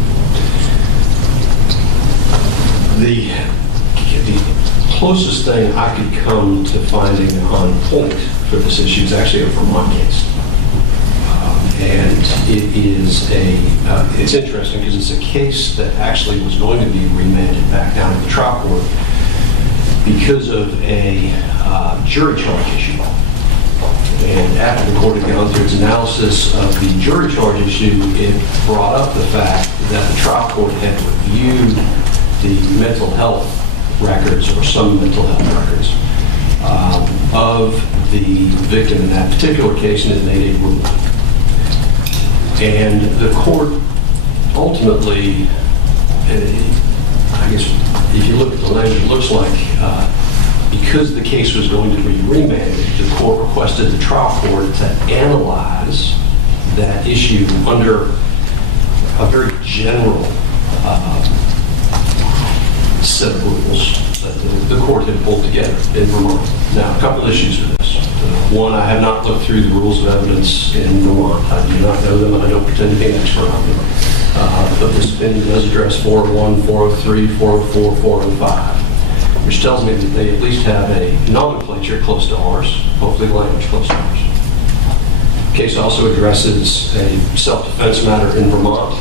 The closest thing I could come to finding on point for this issue is actually a Vermont case. And it is it's interesting because it's a case that actually was going to be remanded back down to the trial court because of a jury charge issue. And after the court had gone through its analysis of the jury charge issue, it brought up the fact that the trial court had reviewed the mental health records, or some mental health records, of the victim in that particular case, and it made a ruling. And the court ultimately, I guess if you look at the language, it looks like because the case was going to be remanded, the court requested the trial court to analyze that issue under a very general set of rules that the court had pulled together in Vermont. Now, a couple issues with this. One, I have not looked through the rules of evidence in Vermont. I do not know them, and I don't pretend to be an expert on them. But this opinion does address 401, 403, 404, 405, which tells me that they at least have a nomenclature close to ours, hopefully language close to ours. The case also addresses a self-defense matter in Vermont.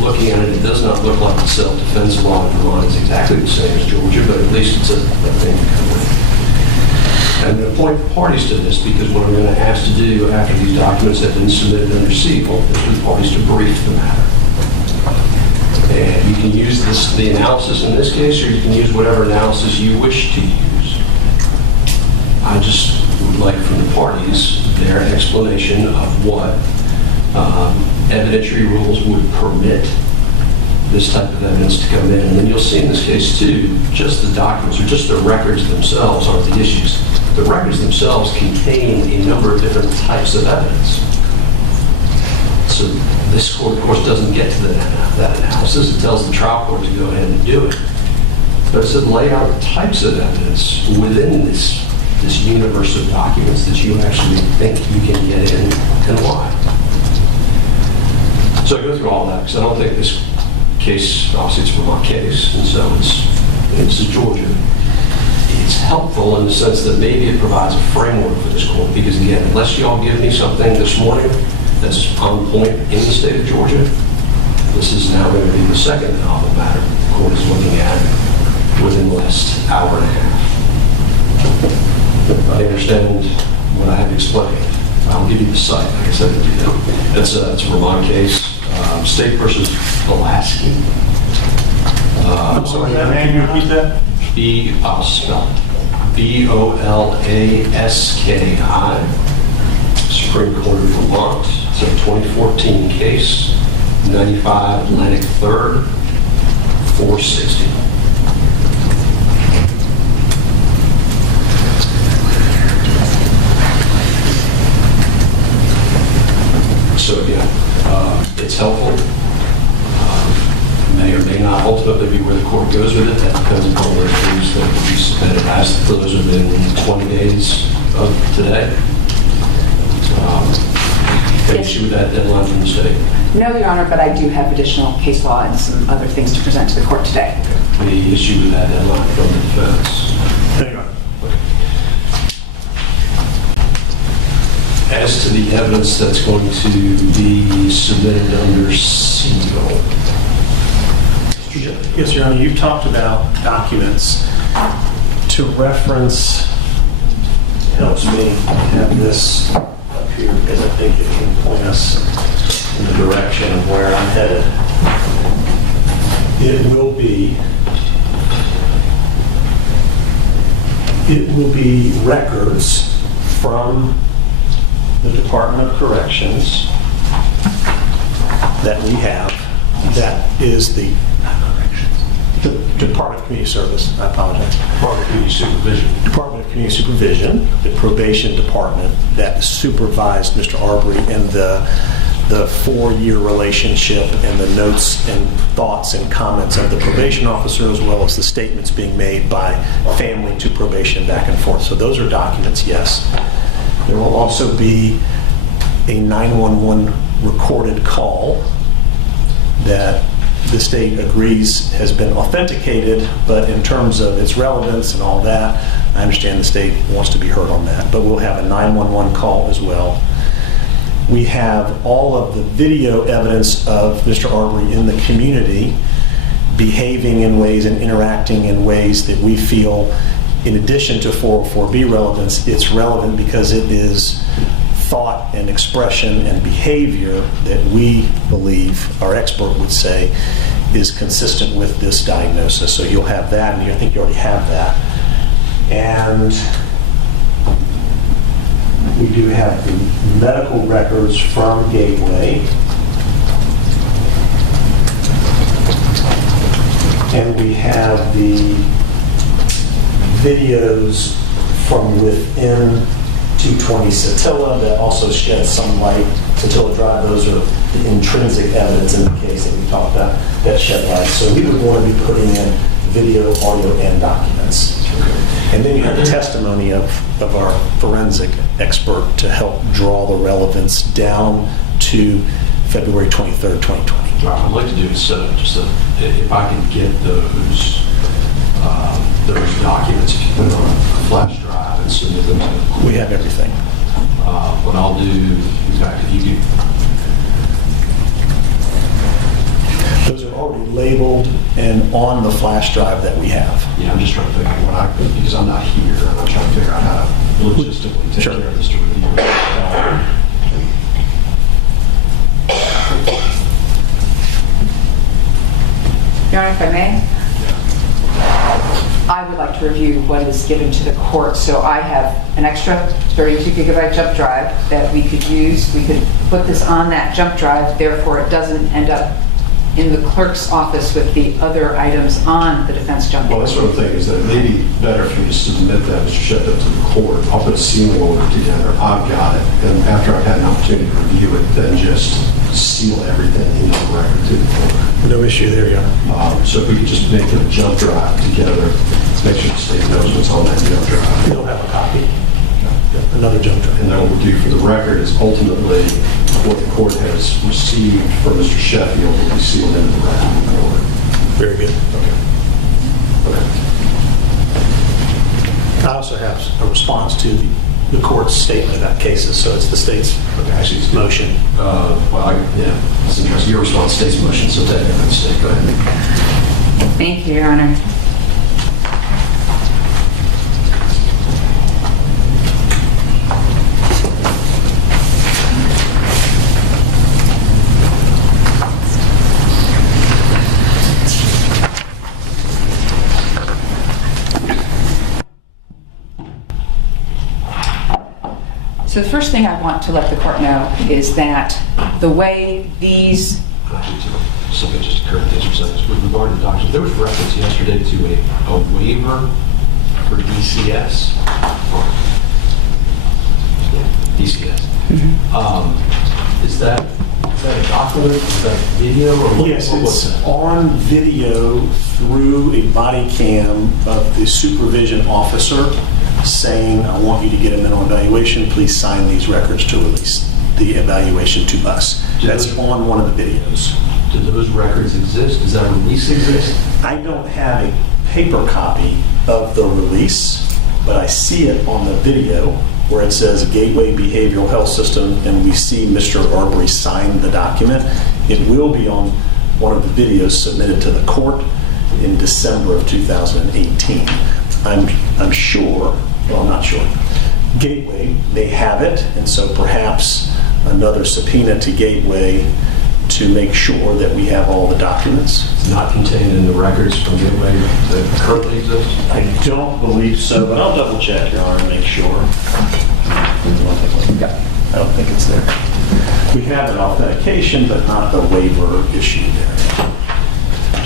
Looking at it, it does not look like the self-defense law in Vermont is exactly the same as Georgia, but at least it's a thing to come with. I'm going to point the parties to this because what I'm going to ask to do after these documents have been submitted under seal is for the parties to brief the matter. And you can use the analysis in this case, or you can use whatever analysis you wish to use. I just would like from the parties their explanation of what evidentiary rules would permit this type of evidence to come in. And then you'll see in this case too, just the documents or just the records themselves aren't the issues. The records themselves contain a number of different types of evidence. So this court, of course, doesn't get to that analysis. It tells the trial court to go ahead and do it. But it's to lay out types of evidence within this universe of documents that you actually think you can get in and why. So I go through all that because I don't think this case, obviously it's a Vermont case, and so it's Georgia. It's helpful in the sense that maybe it provides a framework for this court because, again, unless y'all give me something this morning that's on point in the state of Georgia, this is now going to be the second novel matter the court is looking at within the last hour and a half. I understand what I have explained. I'll give you the site, like I said. It's a Vermont case, State versus Pulaski. I'm sorry, can you repeat that? I'll spell it. B-O-L-A-S-K-I. Supreme Court of Vermont. It's a 2014 case, 95 Atlantic 3rd, 460. So again, it's helpful. May or may not ultimately be where the court goes with it. That depends upon where it is that will be submitted. As those have been 20 days of today. Any issue with that deadline from the state? No, Your Honor, but I do have additional case law and some other things to present to the court today. Any issue with that deadline from the defense? Hang on. As to the evidence that's going to be submitted under seal. Yes, Your Honor, you talked about documents. To reference, helps me have this up here because I think it can point us in the direction of where I'm headed. It will be records from the Department of Corrections that we have. That is the Department of Community Service. I apologize. Department of Community Supervision. Department of Community Supervision, the probation department that supervised Mr. Arbery and the 4-year relationship and the notes and thoughts and comments of the probation officer, as well as the statements being made by family to probation back and forth. So those are documents, yes. There will also be a 911 recorded call that the state agrees has been authenticated, but in terms of its relevance and all that, I understand the state wants to be heard on that. But we'll have a 911 call as well. We have all of the video evidence of Mr. Arbery in the community behaving in ways and interacting in ways that we feel, in addition to 404B relevance, it's relevant because it is thought and expression and behavior that we believe, our expert would say, is consistent with this diagnosis. So you'll have that, and I think you already have that. And we do have the medical records from Gateway. And we have the videos from within 220 Satilla that also shed some light. Satilla Drive, those are the intrinsic evidence in the case that we talked about that shed light. So we would want to be putting in video, audio, and documents. And then you have the testimony of our forensic expert to help draw the relevance down to February 23rd, 2020. What I'd like to do is set up just if I can get those documents, if you put it on a flash drive and submit them to the court. We have everything. What I'll do, in fact, if you could. Those are already labeled and on the flash drive that we have. Yeah, I'm just trying to figure out because I'm not here, and I'm trying to figure out how to logistically take care of this to review. Your Honor, if I may, I would like to review what is given to the court. So I have an extra 32 gigabyte jump drive that we could use. We could put this on that jump drive, therefore it doesn't end up in the clerk's office with the other items on the defense jump drive. Well, that's what I'm thinking, is that it may be better if you just submit that, Mr. Shepard, to the court. I'll put a sealing order together. I've got it. And after I've had an opportunity to review it, then just seal everything into the record to the court. No issue there, Your Honor. So if we could just make a jump drive together, make sure the state knows what's on that jump drive. You'll have a copy. Another jump drive. And then what we'll do for the record is ultimately what the court has received from Mr. Sheffield will be sealed into the record. Very good. Okay. I also have a response to the court's statement about cases, so it's the state's motion. Yeah, it's interesting. Your response state's motion, so technically the state. Go ahead. Thank you, Your Honor. So the first thing I want to let the court know is that the way these... Something just occurred to us with regard to the documents. There was reference yesterday to a waiver for DCS. DCS. Mm-hmm. Is that a document? Is that video? Or yes, it's on video through a body cam of the supervision officer saying, I want you to get a mental evaluation, please sign these records to release the evaluation to us. That's on one of the videos. Do those records exist? Does that release exist? I don't have a paper copy of the release, but I see it on the video where it says Gateway Behavioral Health System, and we see Mr. Arbery sign the document. It will be on one of the videos submitted to the court in December of 2018. I'm sure, well, I'm not sure. Gateway, they have it, and so perhaps another subpoena to Gateway to make sure that we have all the documents. It's not contained in the records from Gateway that currently exist? I don't believe so, but I'll double check, Your Honor, and make sure. I don't think it's there. We have an authentication, but not a waiver issue there.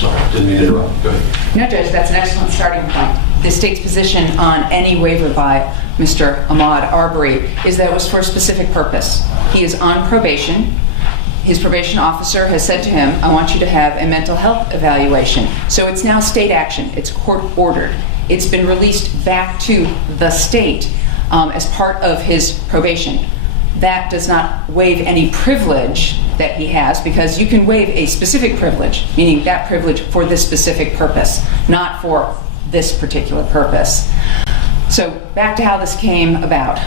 Sorry, didn't mean to interrupt. Go ahead. No, Judge, that's an excellent starting point. The state's position on any waiver by Mr. Ahmaud Arbery is that it was for a specific purpose. He is on probation. His probation officer has said to him, I want you to have a mental health evaluation. So it's now state action. It's court ordered. It's been released back to the state as part of his probation. That does not waive any privilege that he has, because you can waive a specific privilege, meaning that privilege for this specific purpose, not for this particular purpose. So back to how this came about.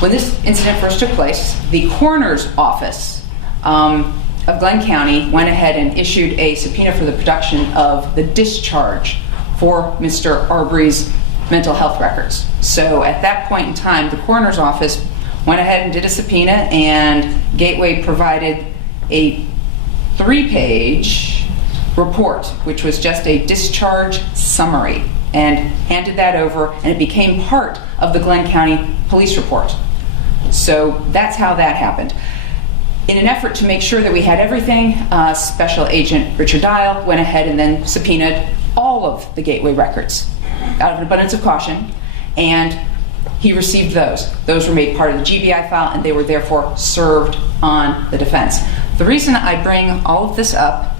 When this incident first took place, the coroner's office of Glenn County went ahead and issued a subpoena for the production of the discharge for Mr. Arbery's mental health records. So at that point in time, the coroner's office went ahead and did a subpoena, and Gateway provided a 3-page report, which was just a discharge summary, and handed that over, and it became part of the Glenn County police report. So that's how that happened. In an effort to make sure that we had everything, Special Agent Richard Dial went ahead and then subpoenaed all of the Gateway records out of an abundance of caution, and he received those. Those were made part of the GBI file, and they were therefore served on the defense. The reason I bring all of this up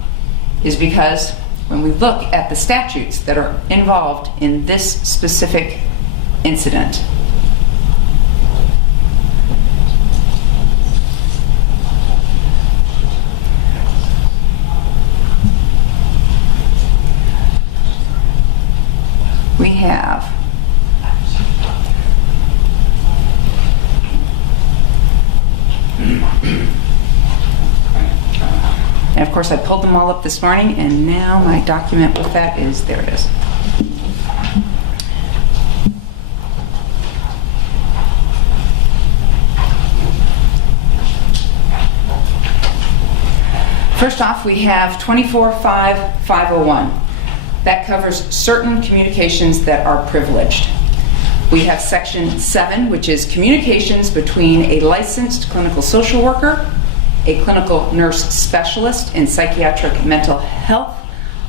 is because when we look at the statutes that are involved in this specific incident. We have and of course I pulled them all up this morning, and now my document with that is, there it is. First off, we have 24.5.501. That covers certain communications that are privileged. We have Section 7, which is communications between a licensed clinical social worker, a clinical nurse specialist in psychiatric mental health,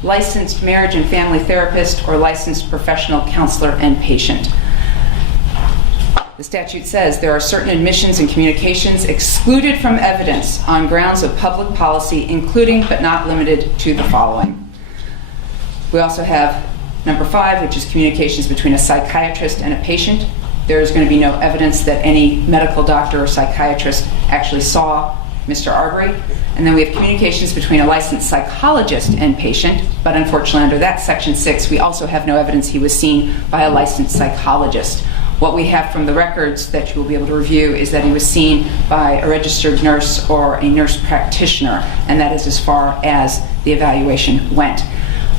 licensed marriage and family therapist, or licensed professional counselor and patient. The statute says there are certain admissions and communications excluded from evidence on grounds of public policy, including but not limited to the following. We also have number 5, which is communications between a psychiatrist and a patient. There is going to be no evidence that any medical doctor or psychiatrist actually saw Mr. Arbery. And then we have communications between a licensed psychologist and patient, but unfortunately under that Section 6, we also have no evidence he was seen by a licensed psychologist. What we have from the records that you will be able to review is that he was seen by a registered nurse or a nurse practitioner, and that is as far as the evaluation went.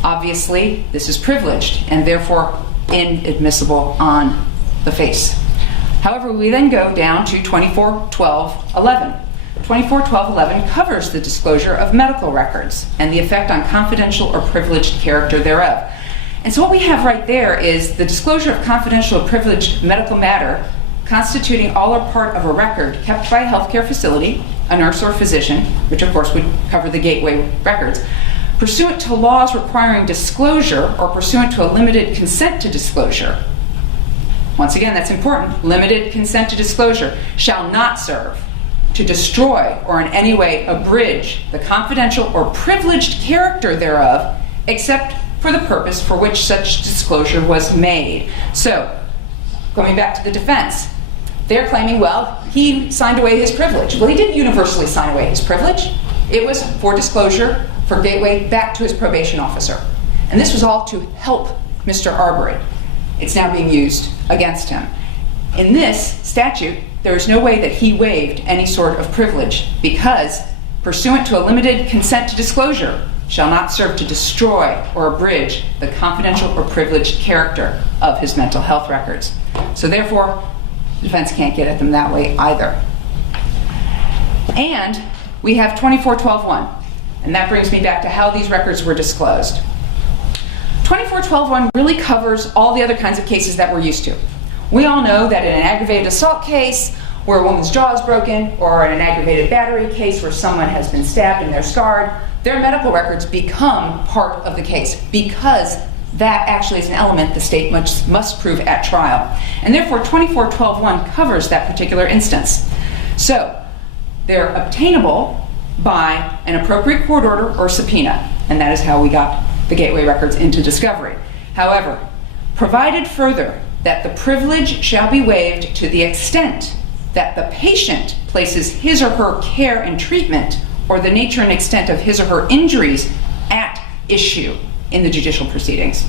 Obviously, this is privileged and therefore inadmissible on the face. However, we then go down to 24.12.11. 24.12.11 covers the disclosure of medical records and the effect on confidential or privileged character thereof. And so what we have right there is the disclosure of confidential or privileged medical matter constituting all or part of a record kept by a healthcare facility, a nurse or physician, which of course would cover the gateway records, pursuant to laws requiring disclosure or pursuant to a limited consent to disclosure. Once again, that's important. Limited consent to disclosure shall not serve to destroy or in any way abridge the confidential or privileged character thereof, except for the purpose for which such disclosure was made. So, going back to the defense, they're claiming, well, he signed away his privilege. Well, he didn't universally sign away his privilege. It was for disclosure, for gateway back to his probation officer. And this was all to help Mr. Arbery. It's now being used against him. In this statute, there is no way that he waived any sort of privilege because, pursuant to a limited consent to disclosure, shall not serve to destroy or abridge the confidential or privileged character of his mental health records. So therefore, the defense can't get at them that way either. And we have 24.12.1, and that brings me back to how these records were disclosed. 24.12.1 really covers all the other kinds of cases that we're used to. We all know that in an aggravated assault case where a woman's jaw is broken, or in an aggravated battery case where someone has been stabbed and they're scarred, their medical records become part of the case because that actually is an element the state must prove at trial. And therefore, 24.12.1 covers that particular instance. So they're obtainable by an appropriate court order or subpoena, and that is how we got the gateway records into discovery. However, provided further that the privilege shall be waived to the extent that the patient places his or her care and treatment or the nature and extent of his or her injuries at issue in the judicial proceedings.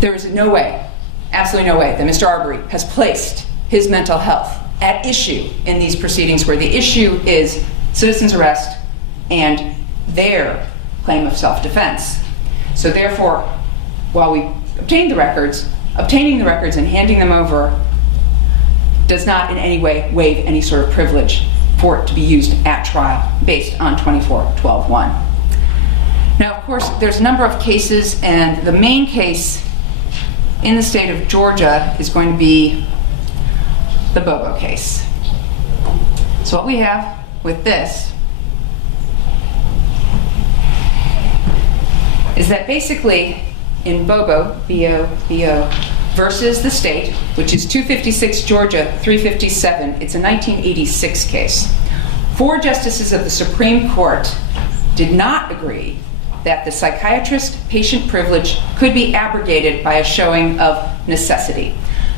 There is no way, absolutely no way, that Mr. Arbery has placed his mental health at issue in these proceedings where the issue is citizen's arrest and their claim of self-defense. So therefore, while we obtained the records, obtaining the records and handing them over does not in any way waive any sort of privilege for it to be used at trial based on 24.12.1. Now, of course, there's a number of cases, and the main case in the state of Georgia is going to be the Bobo case. So what we have with this is that basically in Bobo, B-O-B-O, versus the state, which is 256 Georgia 357, it's a 1986 case. 4 justices of the Supreme Court did not agree that the psychiatrist-patient privilege could be abrogated by a showing of necessity.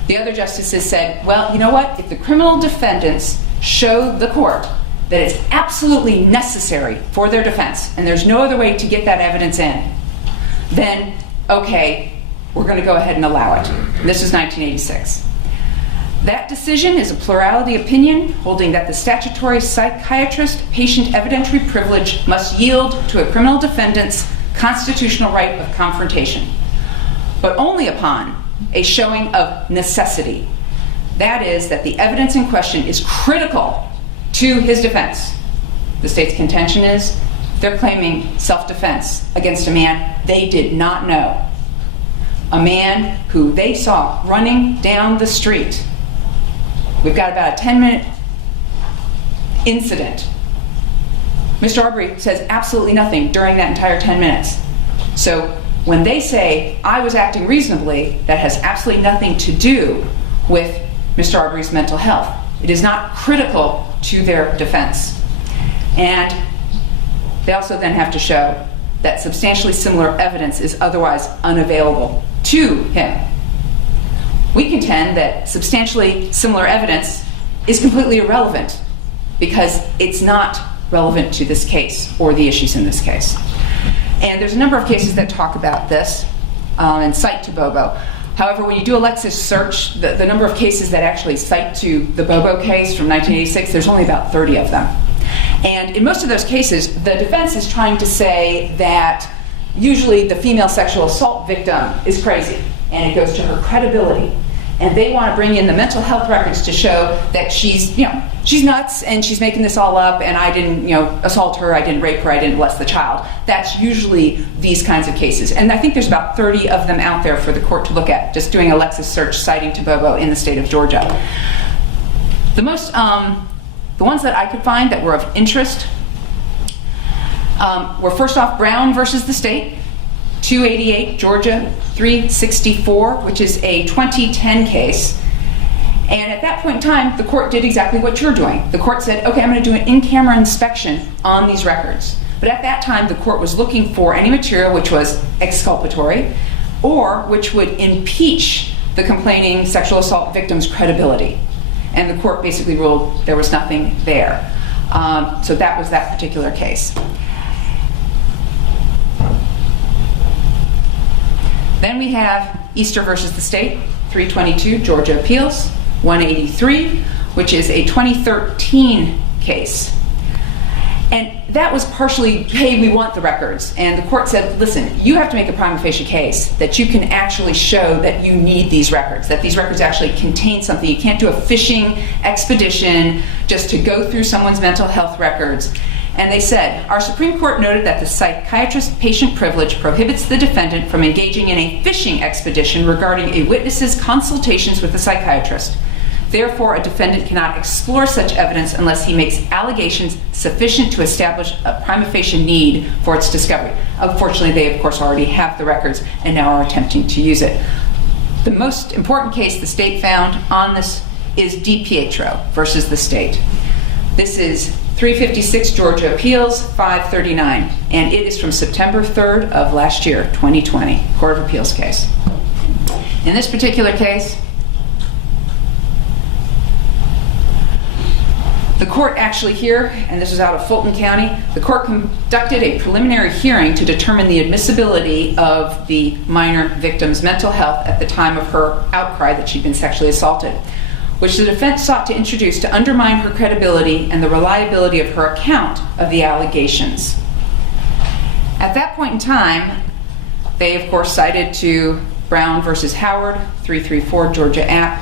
The other justices said, well, you know what? If the criminal defendants show the court that it's absolutely necessary for their defense, and there's no other way to get that evidence in, then, okay, we're going to go ahead and allow it. And this is 1986. That decision is a plurality opinion holding that the statutory psychiatrist-patient evidentiary privilege must yield to a criminal defendant's constitutional right of confrontation, but only upon a showing of necessity. That is, that the evidence in question is critical to his defense. The state's contention is they're claiming self-defense against a man they did not know, a man who they saw running down the street. We've got about a 10-minute incident. Mr. Arbery says absolutely nothing during that entire 10 minutes. So when they say, I was acting reasonably, that has absolutely nothing to do with Mr. Arbery's mental health. It is not critical to their defense. And they also then have to show that substantially similar evidence is otherwise unavailable to him. We contend that substantially similar evidence is completely irrelevant because it's not relevant to this case or the issues in this case. And there's a number of cases that talk about this and cite to Bobo. However, when you do a Lexis search, the number of cases that actually cite to the Bobo case from 1986, there's only about 30 of them. And in most of those cases, the defense is trying to say that usually the female sexual assault victim is crazy, and it goes to her credibility. And they want to bring in the mental health records to show that she's nuts and she's making this all up, and I didn't, assault her, I didn't rape her, I didn't molest the child. That's usually these kinds of cases. And I think there's about 30 of them out there for the court to look at, just doing a Lexis search citing to Bobo in the state of Georgia. The ones that I could find that were of interest were first off Brown versus the state, 288 Georgia 364, which is a 2010 case. And at that point in time, the court did exactly what you're doing. The court said, okay, I'm going to do an in-camera inspection on these records. But at that time, the court was looking for any material which was exculpatory or which would impeach the complaining sexual assault victim's credibility. And the court basically ruled there was nothing there. So that was that particular case. Then we have Easter versus the state, 322 Georgia Appeals, 183, which is a 2013 case. And that was partially, hey, we want the records. And the court said, listen, you have to make a prima facie case that you can actually show that you need these records, that these records actually contain something. You can't do a fishing expedition just to go through someone's mental health records. And they said, our Supreme Court noted that the psychiatrist-patient privilege prohibits the defendant from engaging in a fishing expedition regarding a witness's consultations with the psychiatrist. Therefore, a defendant cannot explore such evidence unless he makes allegations sufficient to establish a prima facie need for its discovery. Unfortunately, they, of course, already have the records and now are attempting to use it. The most important case the state found on this is DiPietro versus the state. This is 356 Georgia Appeals, 539, and it is from September 3rd of last year, 2020, Court of Appeals case. In this particular case, the court actually here, and this is out of Fulton County, the court conducted a preliminary hearing to determine the admissibility of the minor victim's mental health at the time of her outcry that she'd been sexually assaulted, which the defense sought to introduce to undermine her credibility and the reliability of her account of the allegations. At that point in time, they of course cited to Brown versus Howard, 334 Georgia App,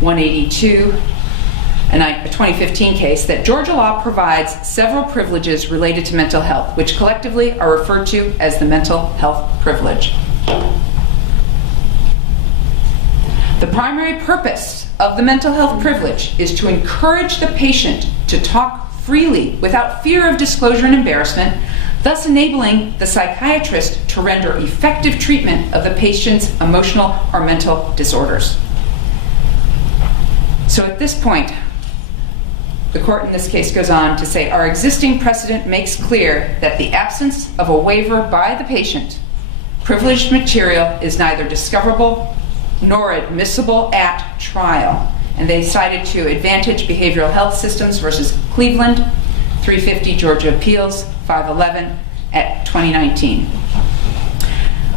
182, a 2015 case, that Georgia law provides several privileges related to mental health, which collectively are referred to as the mental health privilege. The primary purpose of the mental health privilege is to encourage the patient to talk freely without fear of disclosure and embarrassment, thus enabling the psychiatrist to render effective treatment of the patient's emotional or mental disorders. So at this point, the court in this case goes on to say, our existing precedent makes clear that the absence of a waiver by the patient, privileged material is neither discoverable nor admissible at trial. And they cited to Advantage Behavioral Health Systems versus Cleveland, 350 Georgia Appeals, 511 at 2019.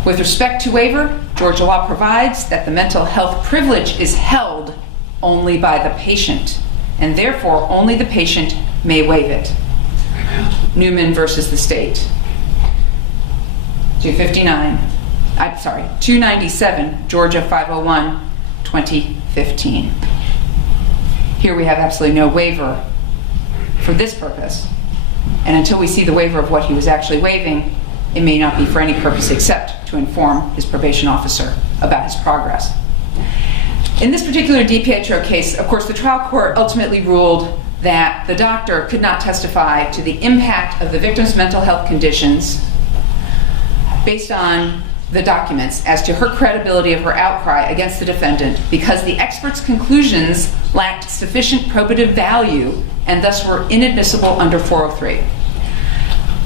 With respect to waiver, Georgia law provides that the mental health privilege is held only by the patient, and therefore only the patient may waive it. Newman versus the state. 297, Georgia 501, 2015. Here we have absolutely no waiver for this purpose. And until we see the waiver of what he was actually waiving, it may not be for any purpose except to inform his probation officer about his progress. In this particular DiPietro case, of course, the trial court ultimately ruled that the doctor could not testify to the impact of the victim's mental health conditions based on the documents as to her credibility of her outcry against the defendant because the expert's conclusions lacked sufficient probative value and thus were inadmissible under 403.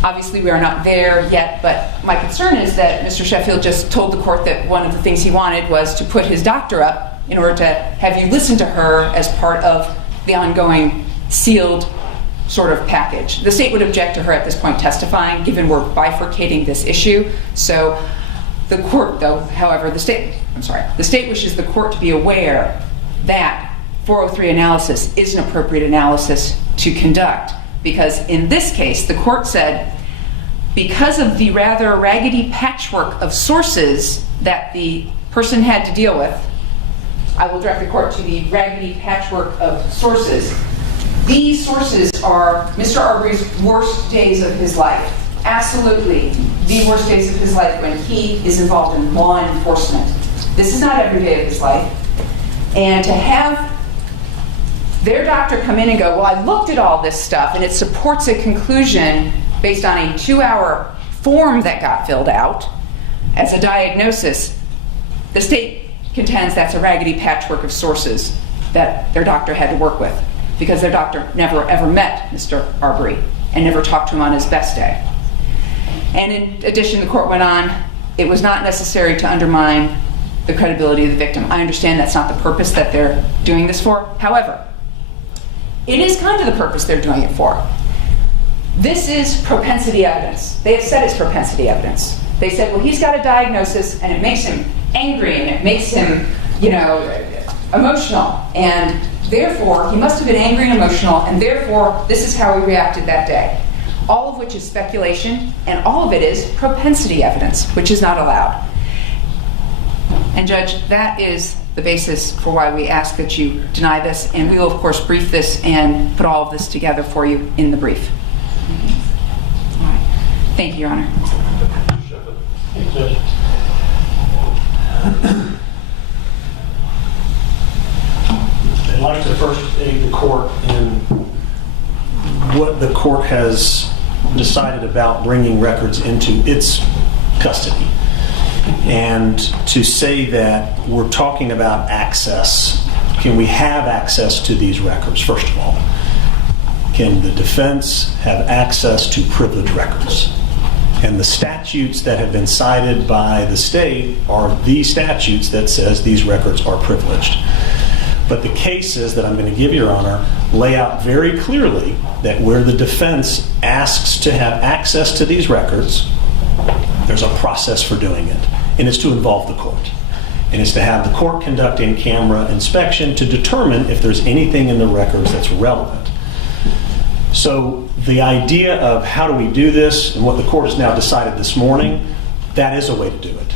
Obviously, we are not there yet, but my concern is that Mr. Sheffield just told the court that one of the things he wanted was to put his doctor up in order to have you listen to her as part of the ongoing sealed sort of package. The state would object to her at this point testifying, given we're bifurcating this issue. So the court, though, however, the state wishes the court to be aware that 403 analysis is an appropriate analysis to conduct, because in this case, the court said, because of the rather raggedy patchwork of sources that the person had to deal with, I will direct the court to the raggedy patchwork of sources. These sources are Mr. Arbery's worst days of his life. Absolutely the worst days of his life when he is involved in law enforcement. This is not every day of his life. And to have their doctor come in and go, well, I looked at all this stuff and it supports a conclusion based on a 2-hour form that got filled out as a diagnosis, the state contends that's a raggedy patchwork of sources that their doctor had to work with, because their doctor never ever met Mr. Arbery and never talked to him on his best day. And in addition, the court went on, it was not necessary to undermine the credibility of the victim. I understand that's not the purpose that they're doing this for. However, it is kind of the purpose they're doing it for. This is propensity evidence. They have said it's propensity evidence. They said, well, he's got a diagnosis and it makes him angry and it makes him, emotional. And therefore, he must have been angry and emotional, and therefore, this is how he reacted that day. All of which is speculation, and all of it is propensity evidence, which is not allowed. And Judge, that is the basis for why we ask that you deny this, and we will, of course, brief this and put all of this together for you in the brief. All right. Thank you, Your Honor. Thank you, Judge. I'd like to first aid the court in what the court has decided about bringing records into its custody. And to say that we're talking about access, can we have access to these records, first of all? Can the defense have access to privileged records? And the statutes that have been cited by the state are the statutes that says these records are privileged. But the cases that I'm going to give you, Your Honor, lay out very clearly that where the defense asks to have access to these records, there's a process for doing it. And it's to involve the court. And it's to have the court conduct in-camera inspection to determine if there's anything in the records that's relevant. So the idea of how do we do this and what the court has now decided this morning, that is a way to do it.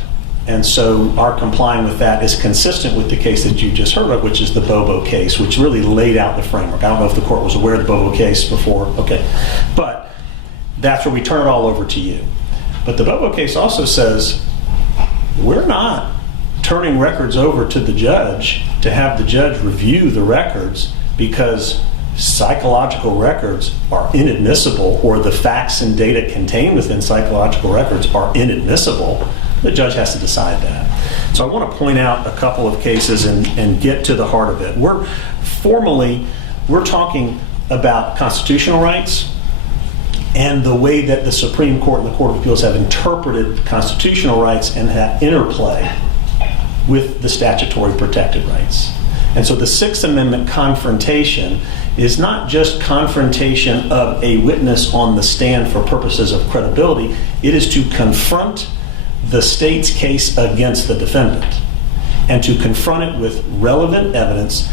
And so our complying with that is consistent with the case that you just heard of, which is the Bobo case, which really laid out the framework. I don't know if the court was aware of the Bobo case before. Okay. But that's where we turn it all over to you. But the Bobo case also says we're not turning records over to the judge to have the judge review the records because psychological records are inadmissible, or the facts and data contained within psychological records are inadmissible. The judge has to decide that. So I want to point out a couple of cases and get to the heart of it. We're talking about constitutional rights and the way that the Supreme Court and the Court of Appeals have interpreted constitutional rights and that interplay with the statutory protected rights. And so the Sixth Amendment confrontation is not just confrontation of a witness on the stand for purposes of credibility. It is to confront the state's case against the defendant and to confront it with relevant evidence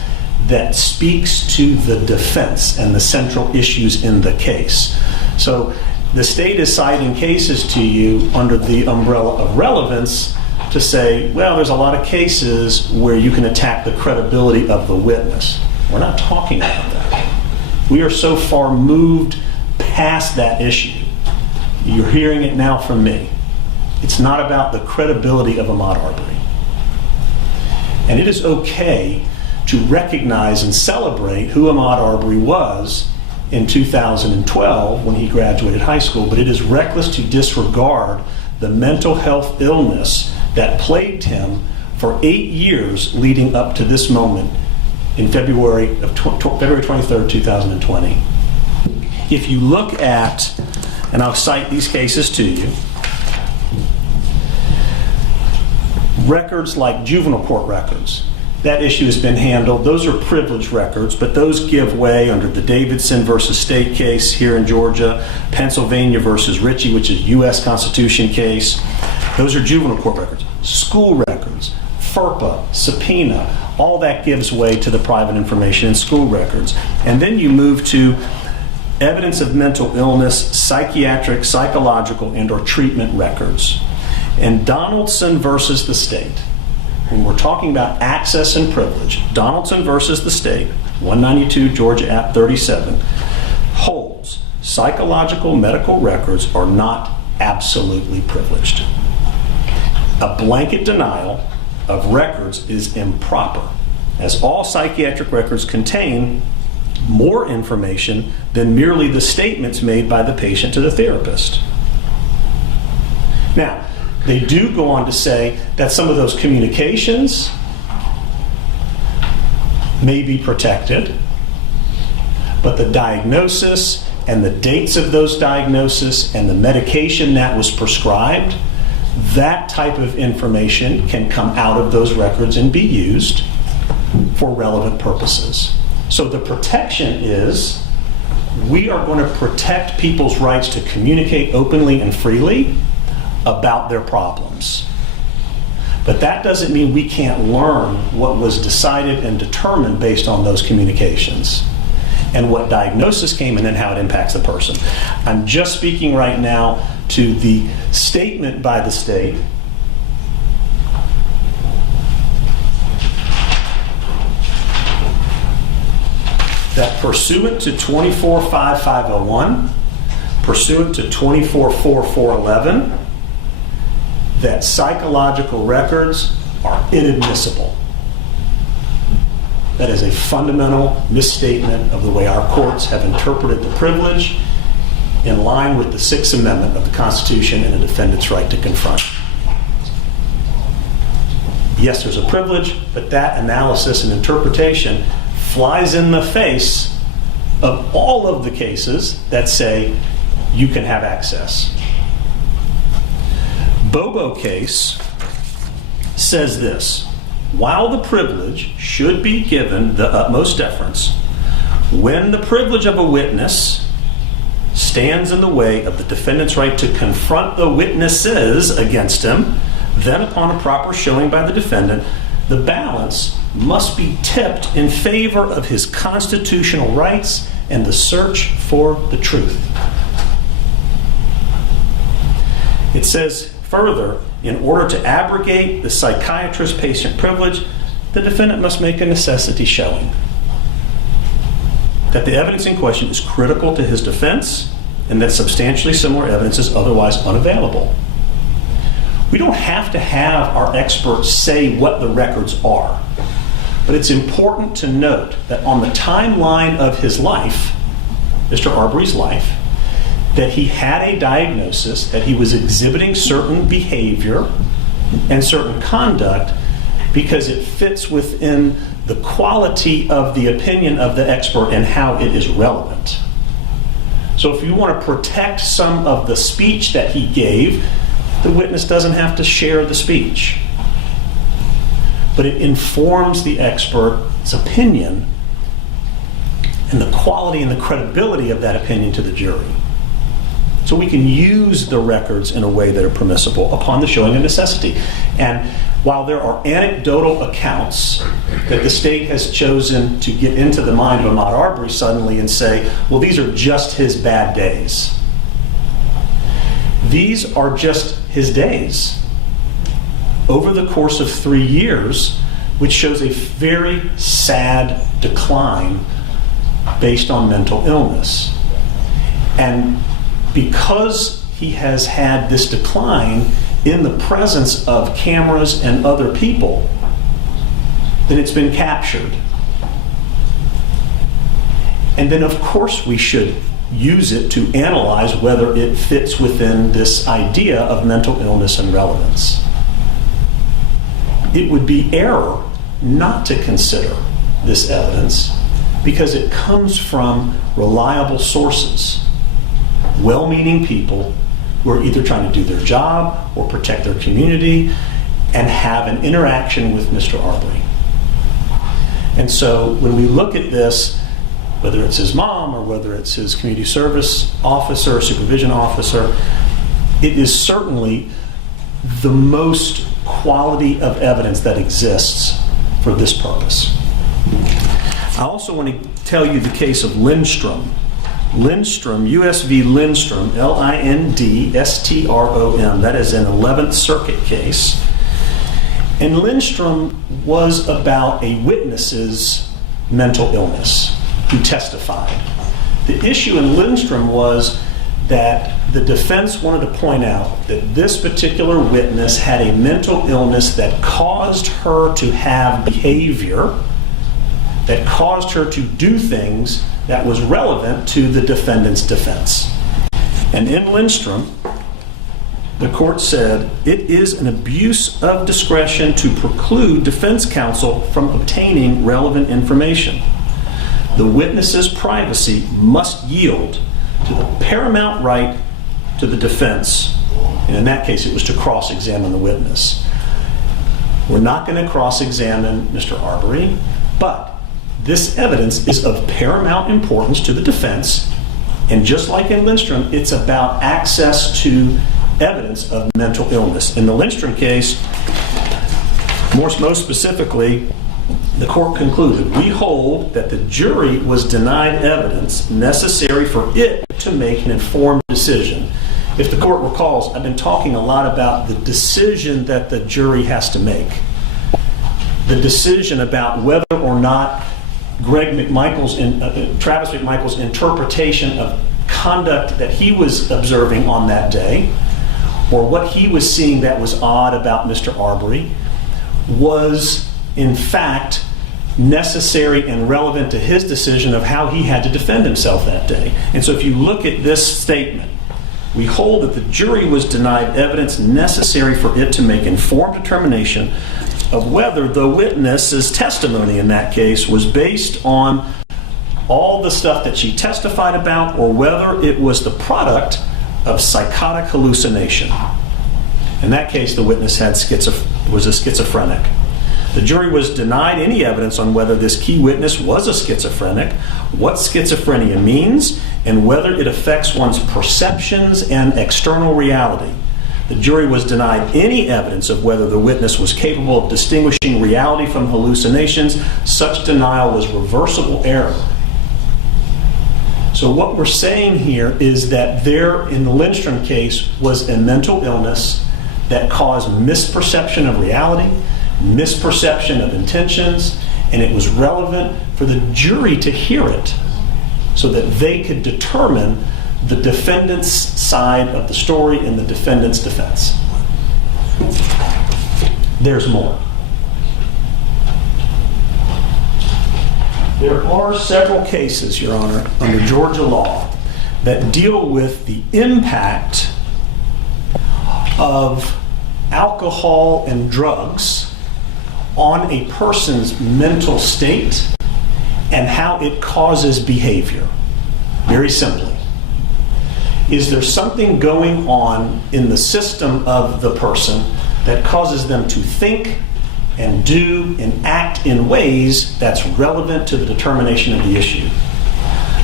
that speaks to the defense and the central issues in the case. So the state is citing cases to you under the umbrella of relevance to say, well, there's a lot of cases where you can attack the credibility of the witness. We're not talking about that. We are so far moved past that issue. You're hearing it now from me. It's not about the credibility of Ahmaud Arbery. And it is okay to recognize and celebrate who Ahmaud Arbery was in 2012 when he graduated high school, but it is reckless to disregard the mental health illness that plagued him for 8 years leading up to this moment in February 23rd, 2020. If you look at, and I'll cite these cases to you, records like juvenile court records, that issue has been handled. Those are privileged records, but those give way under the Davidson versus State case here in Georgia, Pennsylvania versus Ritchie, which is U.S. Constitution case. Those are juvenile court records. School records, FERPA, subpoena, all that gives way to the private information in school records. And then you move to evidence of mental illness, psychiatric, psychological, and or treatment records. And Donaldson versus the state, when we're talking about access and privilege, Donaldson versus the state, 192 Georgia App 37, holds psychological medical records are not absolutely privileged. A blanket denial of records is improper, as all psychiatric records contain more information than merely the statements made by the patient to the therapist. Now, they do go on to say that some of those communications may be protected, but the diagnosis and the dates of those diagnoses and the medication that was prescribed, that type of information can come out of those records and be used for relevant purposes. So the protection is, we are going to protect people's rights to communicate openly and freely about their problems. But that doesn't mean we can't learn what was decided and determined based on those communications and what diagnosis came and then how it impacts the person. I'm just speaking right now to the statement by the state that pursuant to 245501, pursuant to 244411, that psychological records are inadmissible. That is a fundamental misstatement of the way our courts have interpreted the privilege in line with the Sixth Amendment of the Constitution and a defendant's right to confront. Yes, there's a privilege, but that analysis and interpretation flies in the face of all of the cases that say you can have access. Bobo case says this: while the privilege should be given the utmost deference, when the privilege of a witness stands in the way of the defendant's right to confront the witnesses against him, then upon a proper showing by the defendant, the balance must be tipped in favor of his constitutional rights and the search for the truth. It says further, in order to abrogate the psychiatrist-patient privilege, the defendant must make a necessity showing that the evidence in question is critical to his defense and that substantially similar evidence is otherwise unavailable. We don't have to have our experts say what the records are, but it's important to note that on the timeline of his life, Mr. Arbery's life, that he had a diagnosis, that he was exhibiting certain behavior and certain conduct because it fits within the quality of the opinion of the expert and how it is relevant. So if you want to protect some of the speech that he gave, the witness doesn't have to share the speech. But it informs the expert's opinion and the quality and the credibility of that opinion to the jury. So we can use the records in a way that are permissible upon the showing of necessity. And while there are anecdotal accounts that the state has chosen to get into the mind of Ahmaud Arbery suddenly and say, well, these are just his bad days. These are just his days over the course of 3 years, which shows a very sad decline based on mental illness. And because he has had this decline in the presence of cameras and other people, then it's been captured. And then of course we should use it to analyze whether it fits within this idea of mental illness and relevance. It would be error not to consider this evidence because it comes from reliable sources, well-meaning people who are either trying to do their job or protect their community and have an interaction with Mr. Arbery. And so when we look at this, whether it's his mom or whether it's his community service officer or supervision officer, it is certainly the most quality of evidence that exists for this purpose. I also want to tell you the case of Lindstrom. Lindstrom, U.S. v. Lindstrom, Lindstrom, that is an 11th Circuit case. And Lindstrom was about a witness's mental illness who testified. The issue in Lindstrom was that the defense wanted to point out that this particular witness had a mental illness that caused her to have behavior, that caused her to do things that was relevant to the defendant's defense. And in Lindstrom, the court said, it is an abuse of discretion to preclude defense counsel from obtaining relevant information. The witness's privacy must yield to the paramount right to the defense. And in that case, it was to cross-examine the witness. We're not going to cross-examine Mr. Arbery, but this evidence is of paramount importance to the defense. And just like in Lindstrom, it's about access to evidence of mental illness. In the Lindstrom case, most specifically, the court concluded, we hold that the jury was denied evidence necessary for it to make an informed decision. If the court recalls, I've been talking a lot about the decision that the jury has to make. The decision about whether or not Travis McMichael's interpretation of conduct that he was observing on that day, or what he was seeing that was odd about Mr. Arbery, was in fact necessary and relevant to his decision of how he had to defend himself that day. And so if you look at this statement, we hold that the jury was denied evidence necessary for it to make informed determination of whether the witness's testimony in that case was based on all the stuff that she testified about or whether it was the product of psychotic hallucination. In that case, the witness was a schizophrenic. The jury was denied any evidence on whether this key witness was a schizophrenic, what schizophrenia means, and whether it affects one's perceptions and external reality. The jury was denied any evidence of whether the witness was capable of distinguishing reality from hallucinations. Such denial was reversible error. So what we're saying here is that there, in the Lindstrom case, was a mental illness that caused misperception of reality, misperception of intentions, and it was relevant for the jury to hear it so that they could determine the defendant's side of the story and the defendant's defense. There's more. There are several cases, Your Honor, under Georgia law that deal with the impact of alcohol and drugs on a person's mental state and how it causes behavior. Very simply. Is there something going on in the system of the person that causes them to think and do and act in ways that's relevant to the determination of the issue?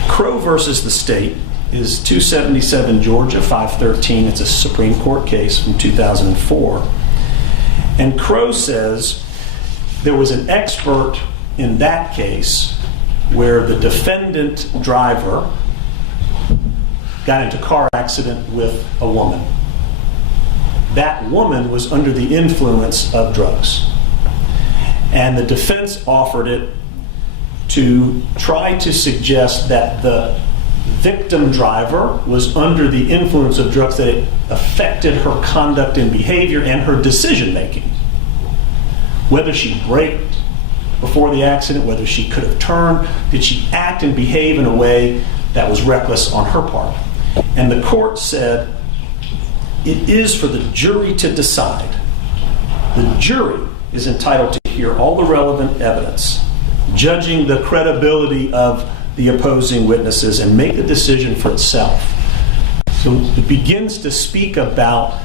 Crow versus the state is 277 Georgia 513. It's a Supreme Court case from 2004. And Crow says there was an expert in that case where the defendant driver got into a car accident with a woman. That woman was under the influence of drugs. And the defense offered it to try to suggest that the victim driver was under the influence of drugs, that it affected her conduct and behavior and her decision making. Whether she braked before the accident, whether she could have turned, did she act and behave in a way that was reckless on her part? And the court said it is for the jury to decide. The jury is entitled to hear all the relevant evidence, judging the credibility of the opposing witnesses, and make the decision for itself. So it begins to speak about,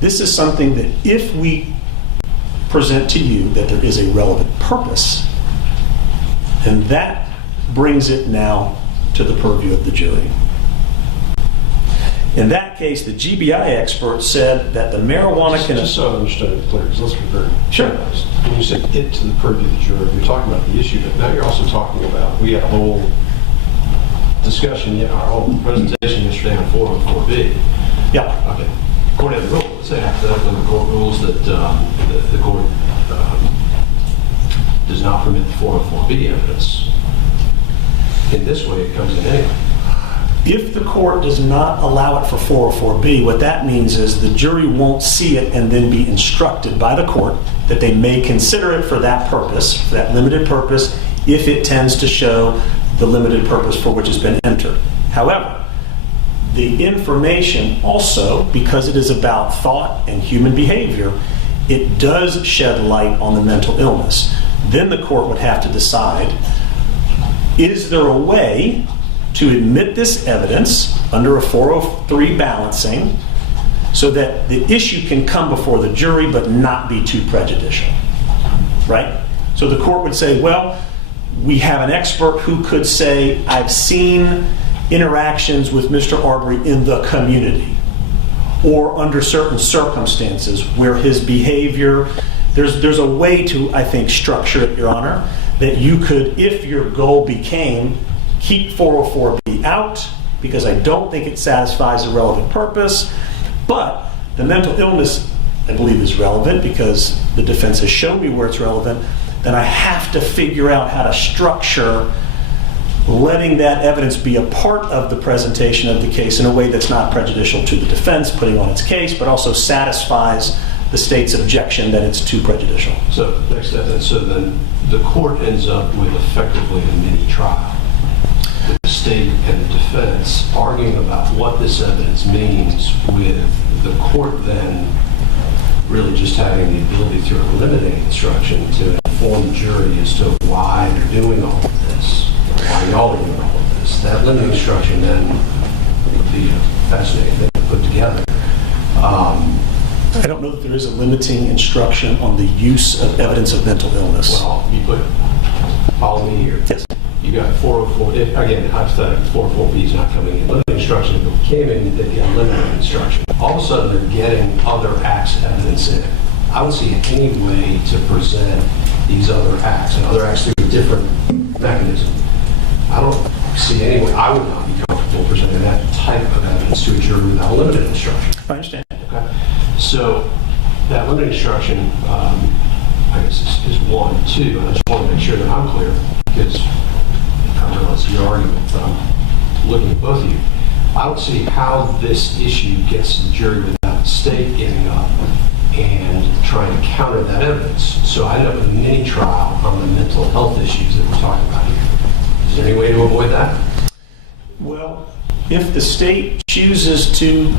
this is something that if we present to you that there is a relevant purpose, and that brings it now to the purview of the jury. In that case, the GBI expert said that the marijuana can... Just so I understand it clear, because let's be very sure. honest. When you said it to the purview of the jury, you're talking about the issue, but now you're also talking about, we had a whole discussion, our whole presentation yesterday on 404B. Yeah. Okay. According to the rule, let's say hypothetically the court rules that the court does not permit the 404B evidence. In this way, it comes in anyway. If the court does not allow it for 404B, what that means is the jury won't see it and then be instructed by the court that they may consider it for that purpose, for that limited purpose, if it tends to show the limited purpose for which it's been entered. However, the information also, because it is about thought and human behavior, it does shed light on the mental illness. Then the court would have to decide, is there a way to admit this evidence under a 403 balancing so that the issue can come before the jury but not be too prejudicial, right? So the court would say, well, we have an expert who could say, I've seen interactions with Mr. Arbery in the community or under certain circumstances where his behavior, there's a way to, I think, structure it, Your Honor, that you could, if your goal became keep 404B out because I don't think it satisfies the relevant purpose, but the mental illness, I believe, is relevant because the defense has shown me where it's relevant, then I have to figure out how to structure letting that evidence be a part of the presentation of the case in a way that's not prejudicial to the defense putting on its case, but also satisfies the state's objection that it's too prejudicial. So next step, so then the court ends up with effectively a mini trial. The state and the defense arguing about what this evidence means, with the court then really just having the ability through a limiting instruction to inform the jury as to why they're doing all of this, why y'all are doing all of this. That limiting instruction then would be a fascinating thing to put together. I don't know that there is a limiting instruction on the use of evidence of mental illness. Well, you put, follow me here. Yes. You got 404, again, hypothetically, 404B is not coming in. Limiting instruction, if it came in, they'd get limiting instruction. All of a sudden, they're getting other acts evidence in it. I don't see any way to present these other acts and other acts through a different mechanism. I don't see any way. I would not be comfortable presenting that type of evidence to a jury without limited instruction. I understand. Okay. So that limited instruction, I guess, is one. Two, and I just want to make sure that I'm clear, because I realize your argument, but I'm looking at both of you. I don't see how this issue gets to the jury without the state getting up and trying to counter that evidence. So I end up with a mini trial on the mental health issues that we're talking about here. Is there any way to avoid that? Well, if the state chooses to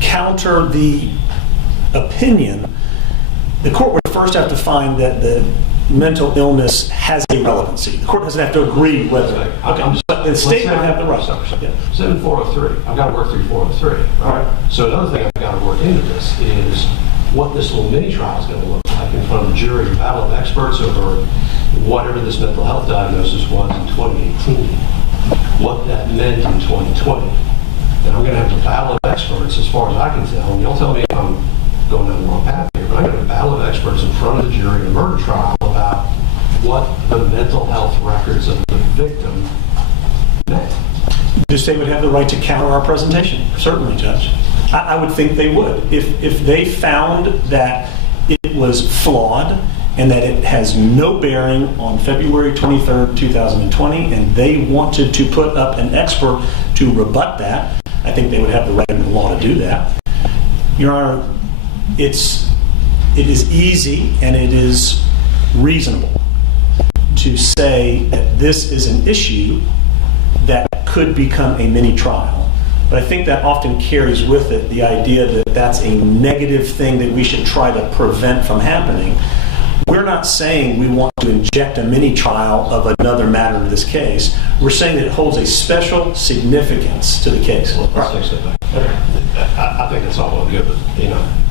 counter the opinion, the court would first have to find that the mental illness has a relevancy. The court doesn't have to agree whether. Okay. But the state would have the right. 7403. I've got to work through 403. Right? So another thing I've got to work into this is what this little mini trial is going to look like in front of a jury, a battle of experts over whatever this mental health diagnosis was in 2018, what that meant in 2020. And I'm going to have a battle of experts as far as I can tell. And you'll tell me if I'm going down the wrong path here, but I'm going to have a battle of experts in front of the jury in a murder trial about what the mental health records of the victim meant. The state would have the right to counter our presentation. Certainly, Judge. I would think they would. If they found that it was flawed and that it has no bearing on February 23rd, 2020, and they wanted to put up an expert to rebut that, I think they would have the right in the law to do that. Your Honor, it is easy and it is reasonable to say that this is an issue that could become a mini trial. But I think that often carries with it the idea that that's a negative thing that we should try to prevent from happening. We're not saying we want to inject a mini trial of another matter in this case. We're saying that it holds a special significance to the case. Well, let's take a step back. I think that's all well good, but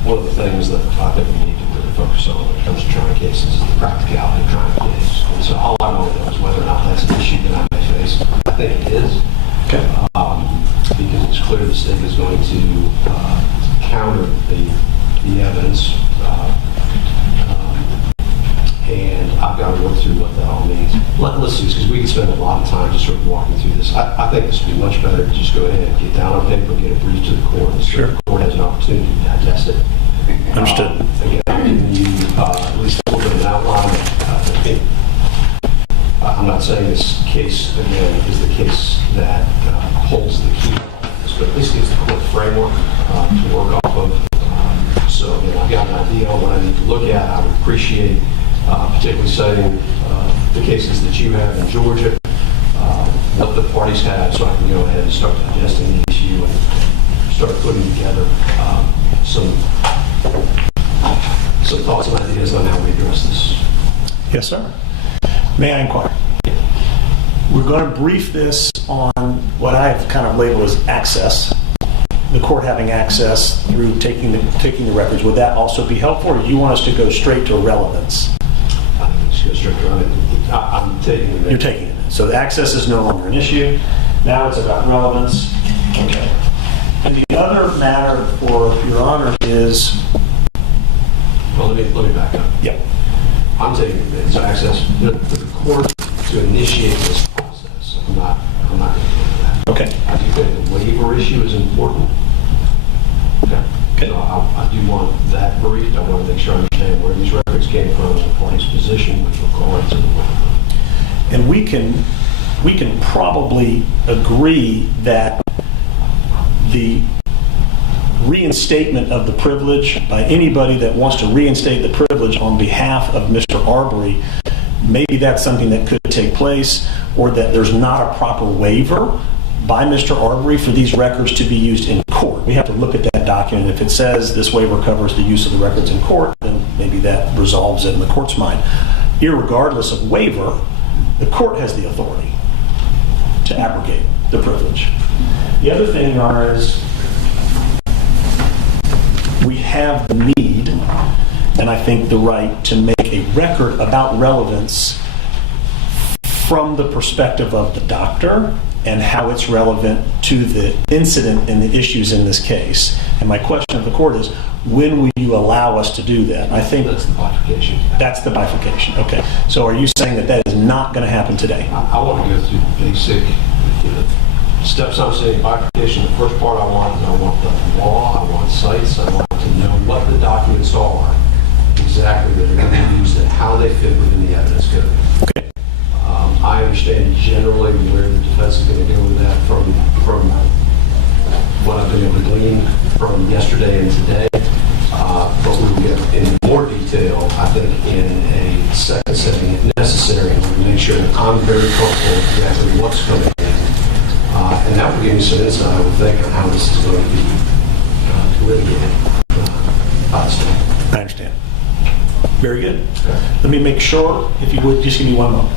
one of the things that I think we need to really focus on when it comes to trying cases is the practicality of trying a case. And so all I want to know is whether or not that's an issue that I may face. I think it is. Okay. Because it's clear the state is going to counter the evidence, and I've got to work through what that all means. Let's see, because we can spend a lot of time just sort of walking through this. I think this would be much better to just go ahead and get down on paper, get it briefed to the court, and so the court has an opportunity to digest it. Understood. Again, I'm giving you at least a little bit of an outline. I'm not saying this case, again, is the case that holds the key, but at least gives the court framework to work off of. So I've got an idea on what I need to look at. I would appreciate particularly citing the cases that you have in Georgia, what the parties have, so I can go ahead and start digesting the issue and start putting together some thoughts and ideas on how we address this. Yes, sir. May I inquire? We're going to brief this on what I've kind of labeled as access. The court having access through taking the records. Would that also be helpful, or do you want us to go straight to relevance? I think we should go straight to relevance. I'm taking it. You're taking it. So the access is no longer an issue. Now it's about relevance. Okay. And the other matter for Your Honor is... Well, let me back up. Yeah. I'm taking it as access for the court to initiate this process. I'm not going to do that. Okay. I do think the waiver issue is important. Okay. So I do want that briefed. I want to make sure I understand where these records came from and the party's position with regard to the waiver. And we can probably agree that the reinstatement of the privilege by anybody that wants to reinstate the privilege on behalf of Mr. Arbery, maybe that's something that could take place, or that there's not a proper waiver by Mr. Arbery for these records to be used in court. We have to look at that document. If it says this waiver covers the use of the records in court, then maybe that resolves it in the court's mind. Irregardless of waiver, the court has the authority to abrogate the privilege. The other thing, Your Honor, is we have the need, and I think the right, to make a record about relevance from the perspective of the doctor and how it's relevant to the incident and the issues in this case. And my question of the court is, when will you allow us to do that? I think that's the bifurcation. That's the bifurcation. Okay. So are you saying that that is not going to happen today? I want to go through the basic steps. I'm saying bifurcation. The first part I want the law, I want sites, I want to know what the documents are exactly that are going to be used and how they fit within the evidence code. Okay. I understand generally where the defense is going to go with that from what I've been able to glean from yesterday and today. But we will get in more detail, I think, in a second setting if necessary, in order to make sure that I'm very comfortable with exactly what's coming in. And that will give me some insight, I would think, on how this is going to be litigated by the state. I understand. Very good. Let me make sure, if you would, just give me one moment.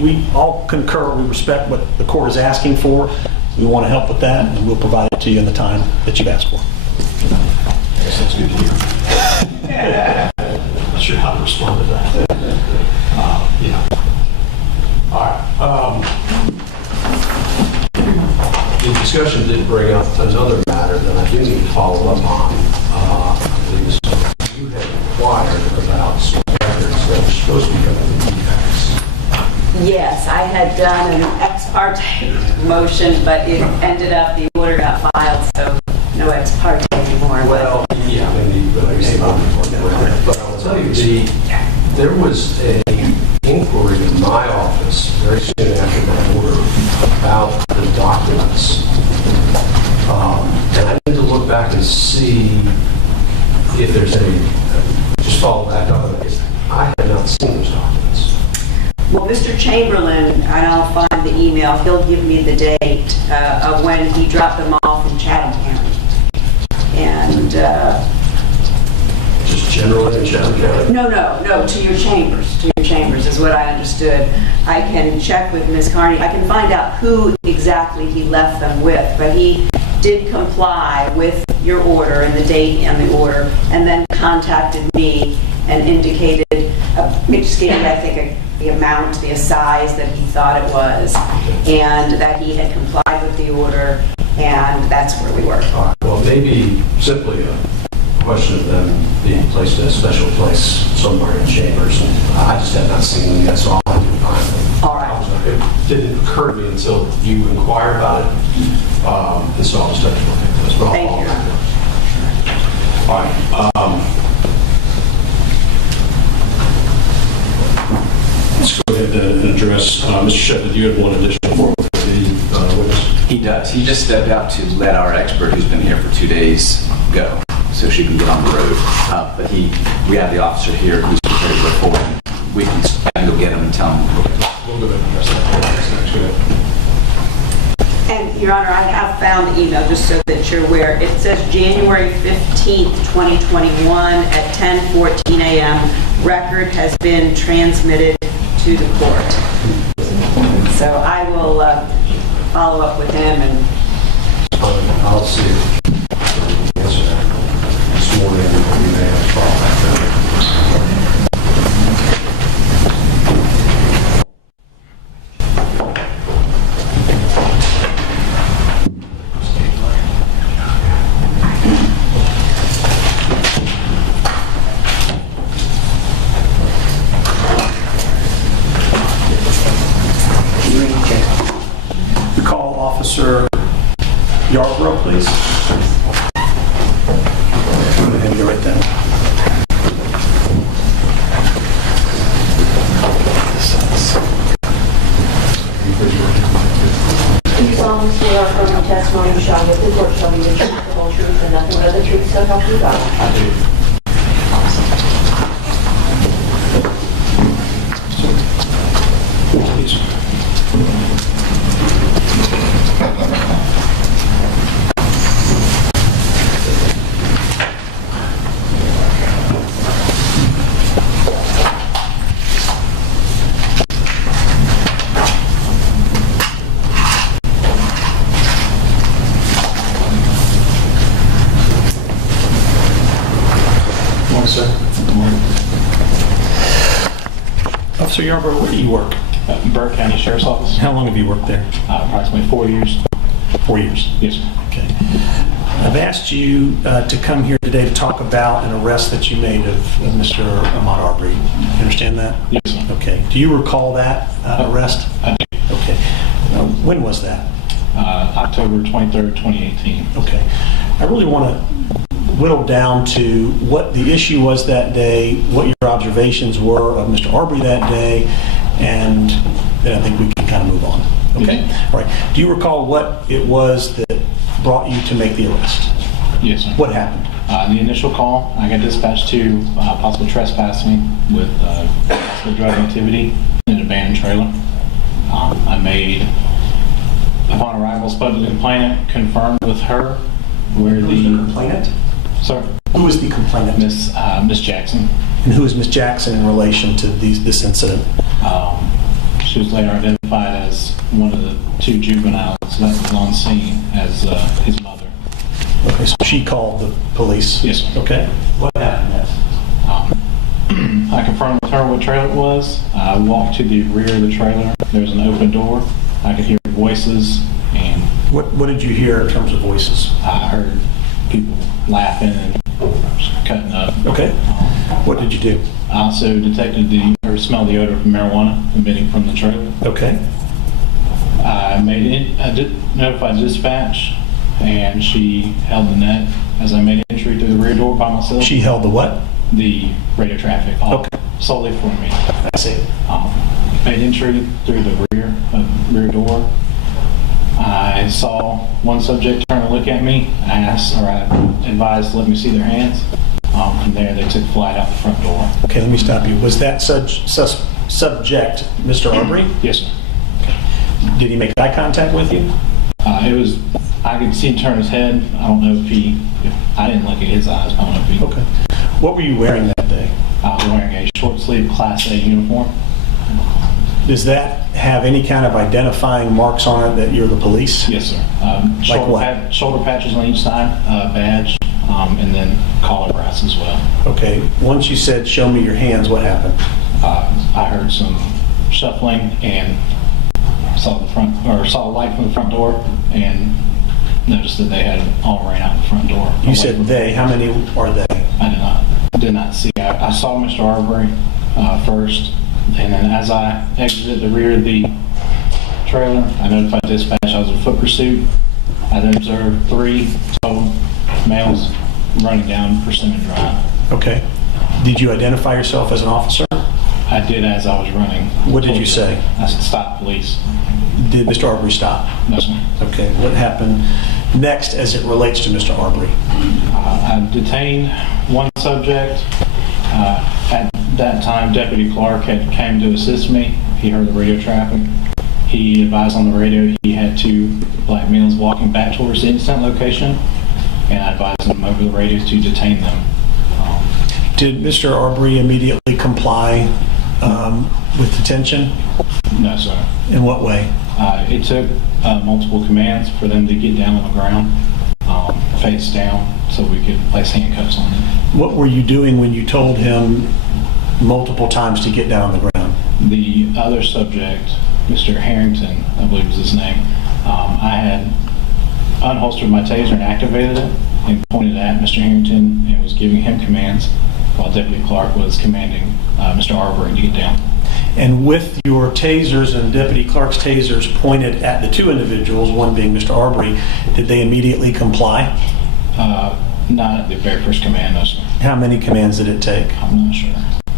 We all concur, we respect what the court is asking for. We want to help with that, and we'll provide it to you in the time that you've asked for. I guess that's good to hear. Not sure how to respond to that. Yeah. All right. The discussion did bring up another matter that I do need to follow up on. I believe you had inquired about some records that were supposed to be coming to the U.S. Yes, I had done an ex parte motion, but it ended up, the order got filed, so no ex parte anymore. Well, yeah, but I'll tell you, there was an inquiry in my office very soon after that order about the documents. And I need to look back and see if there's any, just follow back up on it, because I had not seen those documents. Well, Mr. Chamberlain, and I'll find the email, he'll give me the date of when he dropped them off in Chatham County. And just generally in Chatham County? No, to your chambers is what I understood. I can check with Ms. Carney. I can find out who exactly he left them with, but he did comply with your order and the date and the order, and then contacted me and indicated, just gave me, I think, the amount, the size that he thought it was, and that he had complied with the order, and that's where we were. All right. Well, maybe simply a question of them being placed in a special place somewhere in chambers, and I just had not seen them yet, so I'll do find them. All right. It didn't occur to me until you inquired about it, and so I'll just have to look at this. But Thank you. All right. Let's go ahead and address Mr. Shepard. You had one additional form with the witness. He does. He just stepped out to let our expert, who's been here for 2 days, go, so she can get on the road. But we have the officer here who's prepared to go forward. We can go get him and tell him. We'll go ahead and address that. Go ahead. And, Your Honor, I have found the email, just so that you're aware. It says January 15th, 2021 at 10:14 a.m. Record has been transmitted to the court. So I will follow up with him and I'll see if I can answer that this morning. We may have to follow back up. Officer Yarborough, please. Go ahead and go right there. Do you solemnly swear or affirm the testimony you shall give the court shall be the truth, the whole truth, and nothing but the truth, so help you God? I do. Please. Officer Yarborough, where do you work? Burke County Sheriff's Office. How long have you worked there? Approximately 4 years. 4 years? Yes, sir. Okay. I've asked you to come here today to talk about an arrest that you made of Mr. Ahmaud Arbery. You understand that? Yes, sir. Okay. Do you recall that arrest? I do. Okay. When was that? October 23rd, 2018. Okay. I really want to whittle down to what the issue was that day, what your observations were of Mr. Arbery that day, and then I think we can kind of move on. Okay? All right. Do you recall what it was that brought you to make the arrest? Yes, sir. What happened? The initial call, I got dispatched to possible trespassing with possible drug activity in an abandoned trailer. I made, upon arrival, spoke to the complainant, confirmed with her where the complainant? Sir? Who was the complainant? Miss Jackson. And who is Miss Jackson in relation to this incident? She was later identified as one of the 2 juveniles that was on scene as his mother. Okay, so she called the police? Yes, sir. Okay. What happened next? I confirmed with her what trailer it was. I walked to the rear of the trailer. There was an open door. I could hear voices. And what did you hear in terms of voices? I heard people laughing and cutting up. Okay. What did you do? I also detected smelled the odor of marijuana emitting from the trailer. Okay. I did notify dispatch, and she held the net as I made entry through the rear door by myself. She held the what? The radio traffic. Okay. Solely for me. I see. Made entry through the rear door. I saw one subject turn to look at me. I advised to let me see their hands. From there, they took flight out the front door. Okay, let me stop you. Was that subject Mr. Arbery? Yes, sir. Okay. Did he make eye contact with you? I could see him turn his head. I don't know if I didn't look at his eyes. I don't know if he. Okay. What were you wearing that day? I was wearing a short sleeve Class A uniform. Does that have any kind of identifying marks on it that you're the police? Yes, sir. Shoulder patches on each side, badge, and then collar brass as well. Okay. Once you said, "Show me your hands," what happened? I heard some shuffling and saw a light from the front door and noticed that they had all ran out the front door. You said they. How many are they? I did not see. I saw Mr. Arbery first, and then as I exited the rear of the trailer, I notified dispatch I was in foot pursuit. I then observed 3 total males running down Persimmon Drive. Okay. Did you identify yourself as an officer? I did as I was running. What did you say? I said, "Stop, police." Did Mr. Arbery stop? No, sir. Okay. What happened next as it relates to Mr. Arbery? I detained one subject. At that time, Deputy Clark came to assist me. He heard the radio traffic. He advised on the radio he had 2 black males walking back towards the incident location, and I advised him over the radio to detain them. Did Mr. Arbery immediately comply with detention? No, sir. In what way? It took multiple commands for them to get down on the ground, face down, so we could place handcuffs on them. What were you doing when you told him multiple times to get down on the ground? The other subject, Mr. Harrington, I believe was his name, I had unholstered my taser and activated it and pointed at Mr. Harrington and was giving him commands while Deputy Clark was commanding Mr. Arbery to get down. And with your tasers and Deputy Clark's tasers pointed at the 2 individuals, one being Mr. Arbery, did they immediately comply? Not at the very first command, no, sir. How many commands did it take? I'm not sure.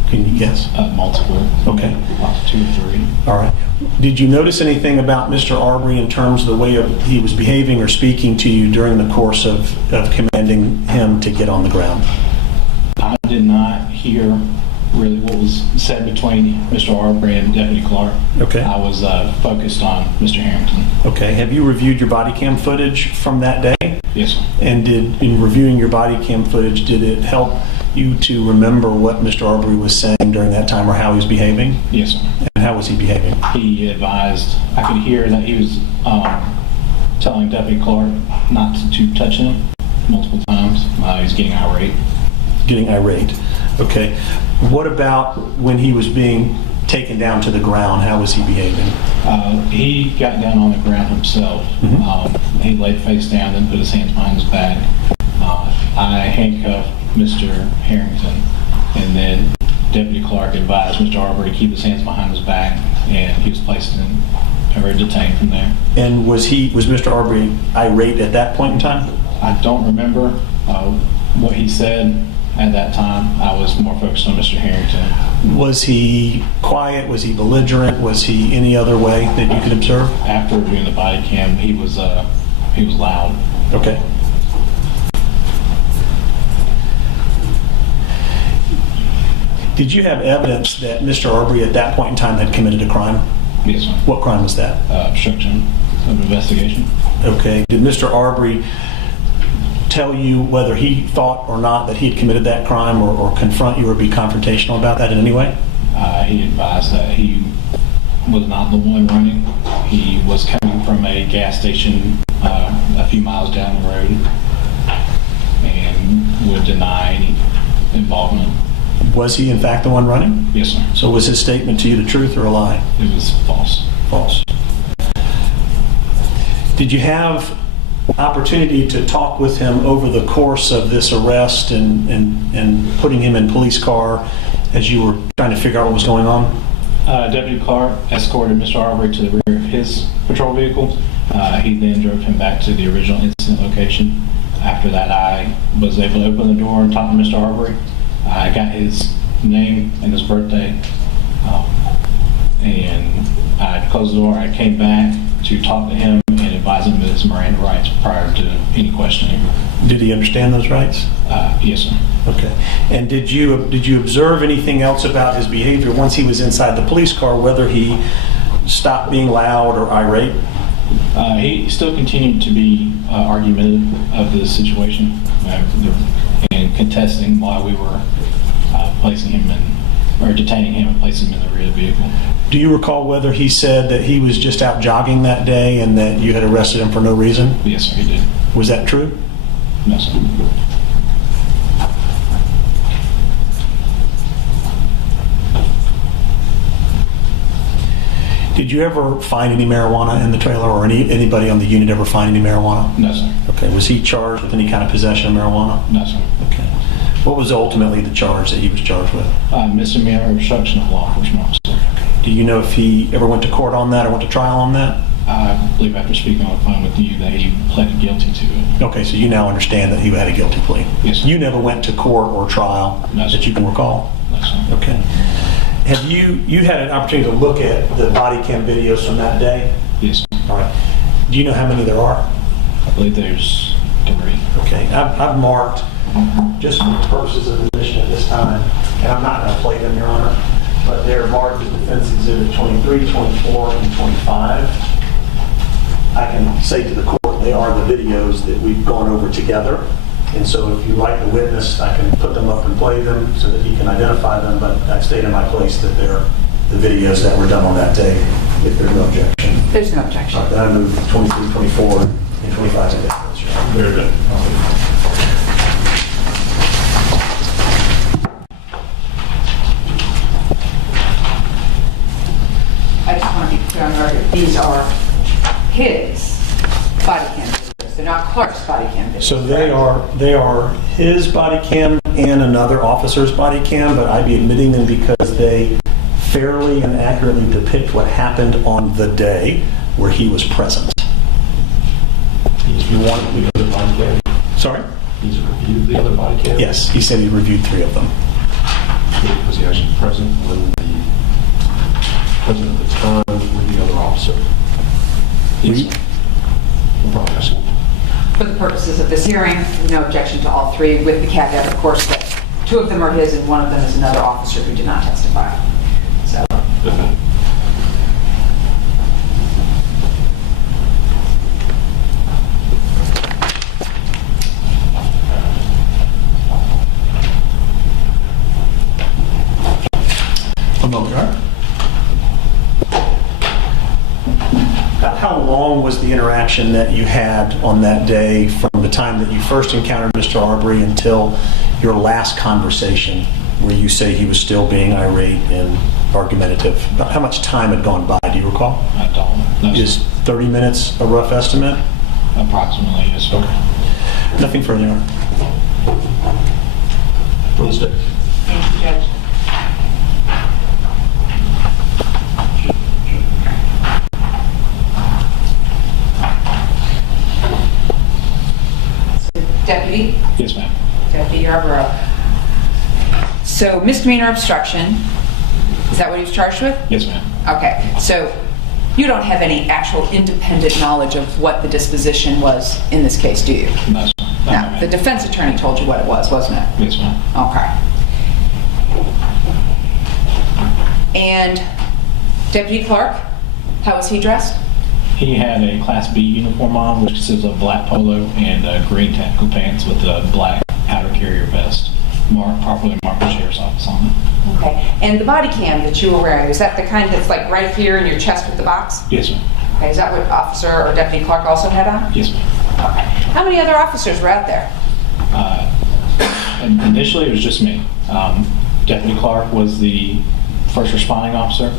Can you guess? Multiple. Okay. About 2 or 3. All right. Did you notice anything about Mr. Arbery in terms of the way he was behaving or speaking to you during the course of commanding him to get on the ground? I did not hear really what was said between Mr. Arbery and Deputy Clark. Okay. I was focused on Mr. Harrington. Okay. Have you reviewed your body cam footage from that day? Yes, sir. And in reviewing your body cam footage, did it help you to remember what Mr. Arbery was saying during that time or how he was behaving? Yes, sir. And how was he behaving? He advised, I could hear that he was telling Deputy Clark not to touch him multiple times. He was getting irate. Getting irate. Okay. What about when he was being taken down to the ground? How was he behaving? He got down on the ground himself. Mm-hmm. He laid face down and put his hands behind his back. I handcuffed Mr. Harrington, and then Deputy Clark advised Mr. Arbery to keep his hands behind his back, and he was placed in or detained from there. And was Mr. Arbery irate at that point in time? I don't remember. what he said at that time. I was more focused on Mr. Harrington. Was he quiet? Was he belligerent? Was he any other way that you could observe? After reviewing the body cam, he was loud. Okay. Did you have evidence that Mr. Arbery at that point in time had committed a crime? Yes, sir. What crime was that? Obstruction of investigation. Okay. Did Mr. Arbery tell you whether he thought or not that he had committed that crime, or confront you or be confrontational about that in any way? He advised that he was not the one running. He was coming from a gas station a few miles down the road and would deny any involvement. Was he in fact the one running? Yes, sir. So was his statement to you the truth or a lie? It was false. False. Did you have opportunity to talk with him over the course of this arrest and putting him in police car as you were trying to figure out what was going on? Deputy Clark escorted Mr. Arbery to the rear of his patrol vehicle. He then drove him back to the original incident location. After that, I was able to open the door and talk to Mr. Arbery. I got his name and his birthday, and I closed the door. I came back to talk to him and advise him of his Miranda rights prior to any questioning. Did he understand those rights? Yes, sir. Okay. And did you observe anything else about his behavior once he was inside the police car, whether he stopped being loud or irate? He still continued to be argumentative of the situation and contesting why we were placing him or detaining him and placing him in the rear of the vehicle. Do you recall whether he said that he was just out jogging that day and that you had arrested him for no reason? Yes, sir, he did. Was that true? No, sir. Did you ever find any marijuana in the trailer, or anybody on the unit ever find any marijuana? No, sir. Okay. Was he charged with any kind of possession of marijuana? No, sir. Okay. What was ultimately the charge that he was charged with? Misdemeanor obstruction of law enforcement officer. Do you know if he ever went to court on that or went to trial on that? I believe after speaking on the phone with you that he pleaded guilty to it. Okay, so you now understand that he had a guilty plea. Yes, sir. You never went to court or trial that you can recall? No, sir. Okay. Have you had an opportunity to look at the body cam videos from that day? Yes, sir. All right. Do you know how many there are? I believe there's 3. Okay. I've marked, just for the purposes of the mission at this time, and I'm not going to play them, Your Honor, but they're marked as Defense Exhibit 23, 24, and 25. I can say to the court they are the videos that we've gone over together. And so if you like the witness, I can put them up and play them so that he can identify them, but I've stayed in my place that they're the videos that were done on that day, if there's no objection. There's no objection. All right, then I move 23, 24, and 25 to death. Very good. I just want to be clear on the record. These are his body cam videos. They're not Clark's body cam videos. So they are his body cam and another officer's body cam, but I'd be admitting them because they fairly and accurately depict what happened on the day where he was present. He's reviewed the other body cam. Sorry? He's reviewed the other body cam. Yes, he said he reviewed 3 of them. Was he actually present when at the time with the other officer? Yes. I'm probably asking. For the purposes of this hearing, no objection to all 3, with the caveat, of course, that 2 of them are his and 1 of them is another officer who did not testify. So. Okay. How long was the interaction that you had on that day from the time that you first encountered Mr. Arbery until your last conversation where you say he was still being irate and argumentative? How much time had gone by, do you recall? I don't know. Is 30 minutes a rough estimate? Approximately, yes, sir. Okay. Nothing further, Your Honor. Wednesday. Thank you, Judge. Deputy? Yes, ma'am. Deputy Yarborough. So misdemeanor obstruction, is that what he was charged with? Yes, ma'am. Okay, so you don't have any actual independent knowledge of what the disposition was in this case, do you? No, sir. No, the defense attorney told you what it was, wasn't it? Yes, ma'am. Okay. And Deputy Clark, how was he dressed? He had a Class B uniform on, which consists of black polo and green tactical pants with a black outer carrier vest, properly marked the sheriff's office on it. Okay. And the body cam that you were wearing, is that the kind that's like right here in your chest with the box? Yes, ma'am. Okay, is that what Officer or Deputy Clark also had on? Yes, ma'am. Okay. How many other officers were out there? Initially, it was just me. Deputy Clark was the first responding officer.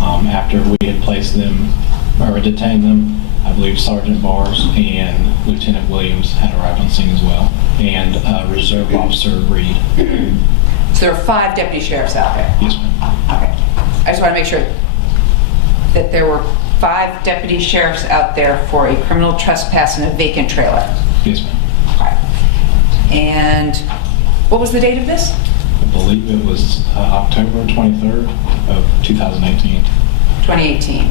After we had placed them or detained them, I believe Sergeant Bars and Lieutenant Williams had arrived on scene as well, and Reserve Officer Reed. So there are 5 deputy sheriffs out there? Yes, ma'am. Okay. I just want to make sure that there were 5 deputy sheriffs out there for a criminal trespass in a vacant trailer? Yes, ma'am. Okay. And what was the date of this? I believe it was October 23rd of 2018. 2018.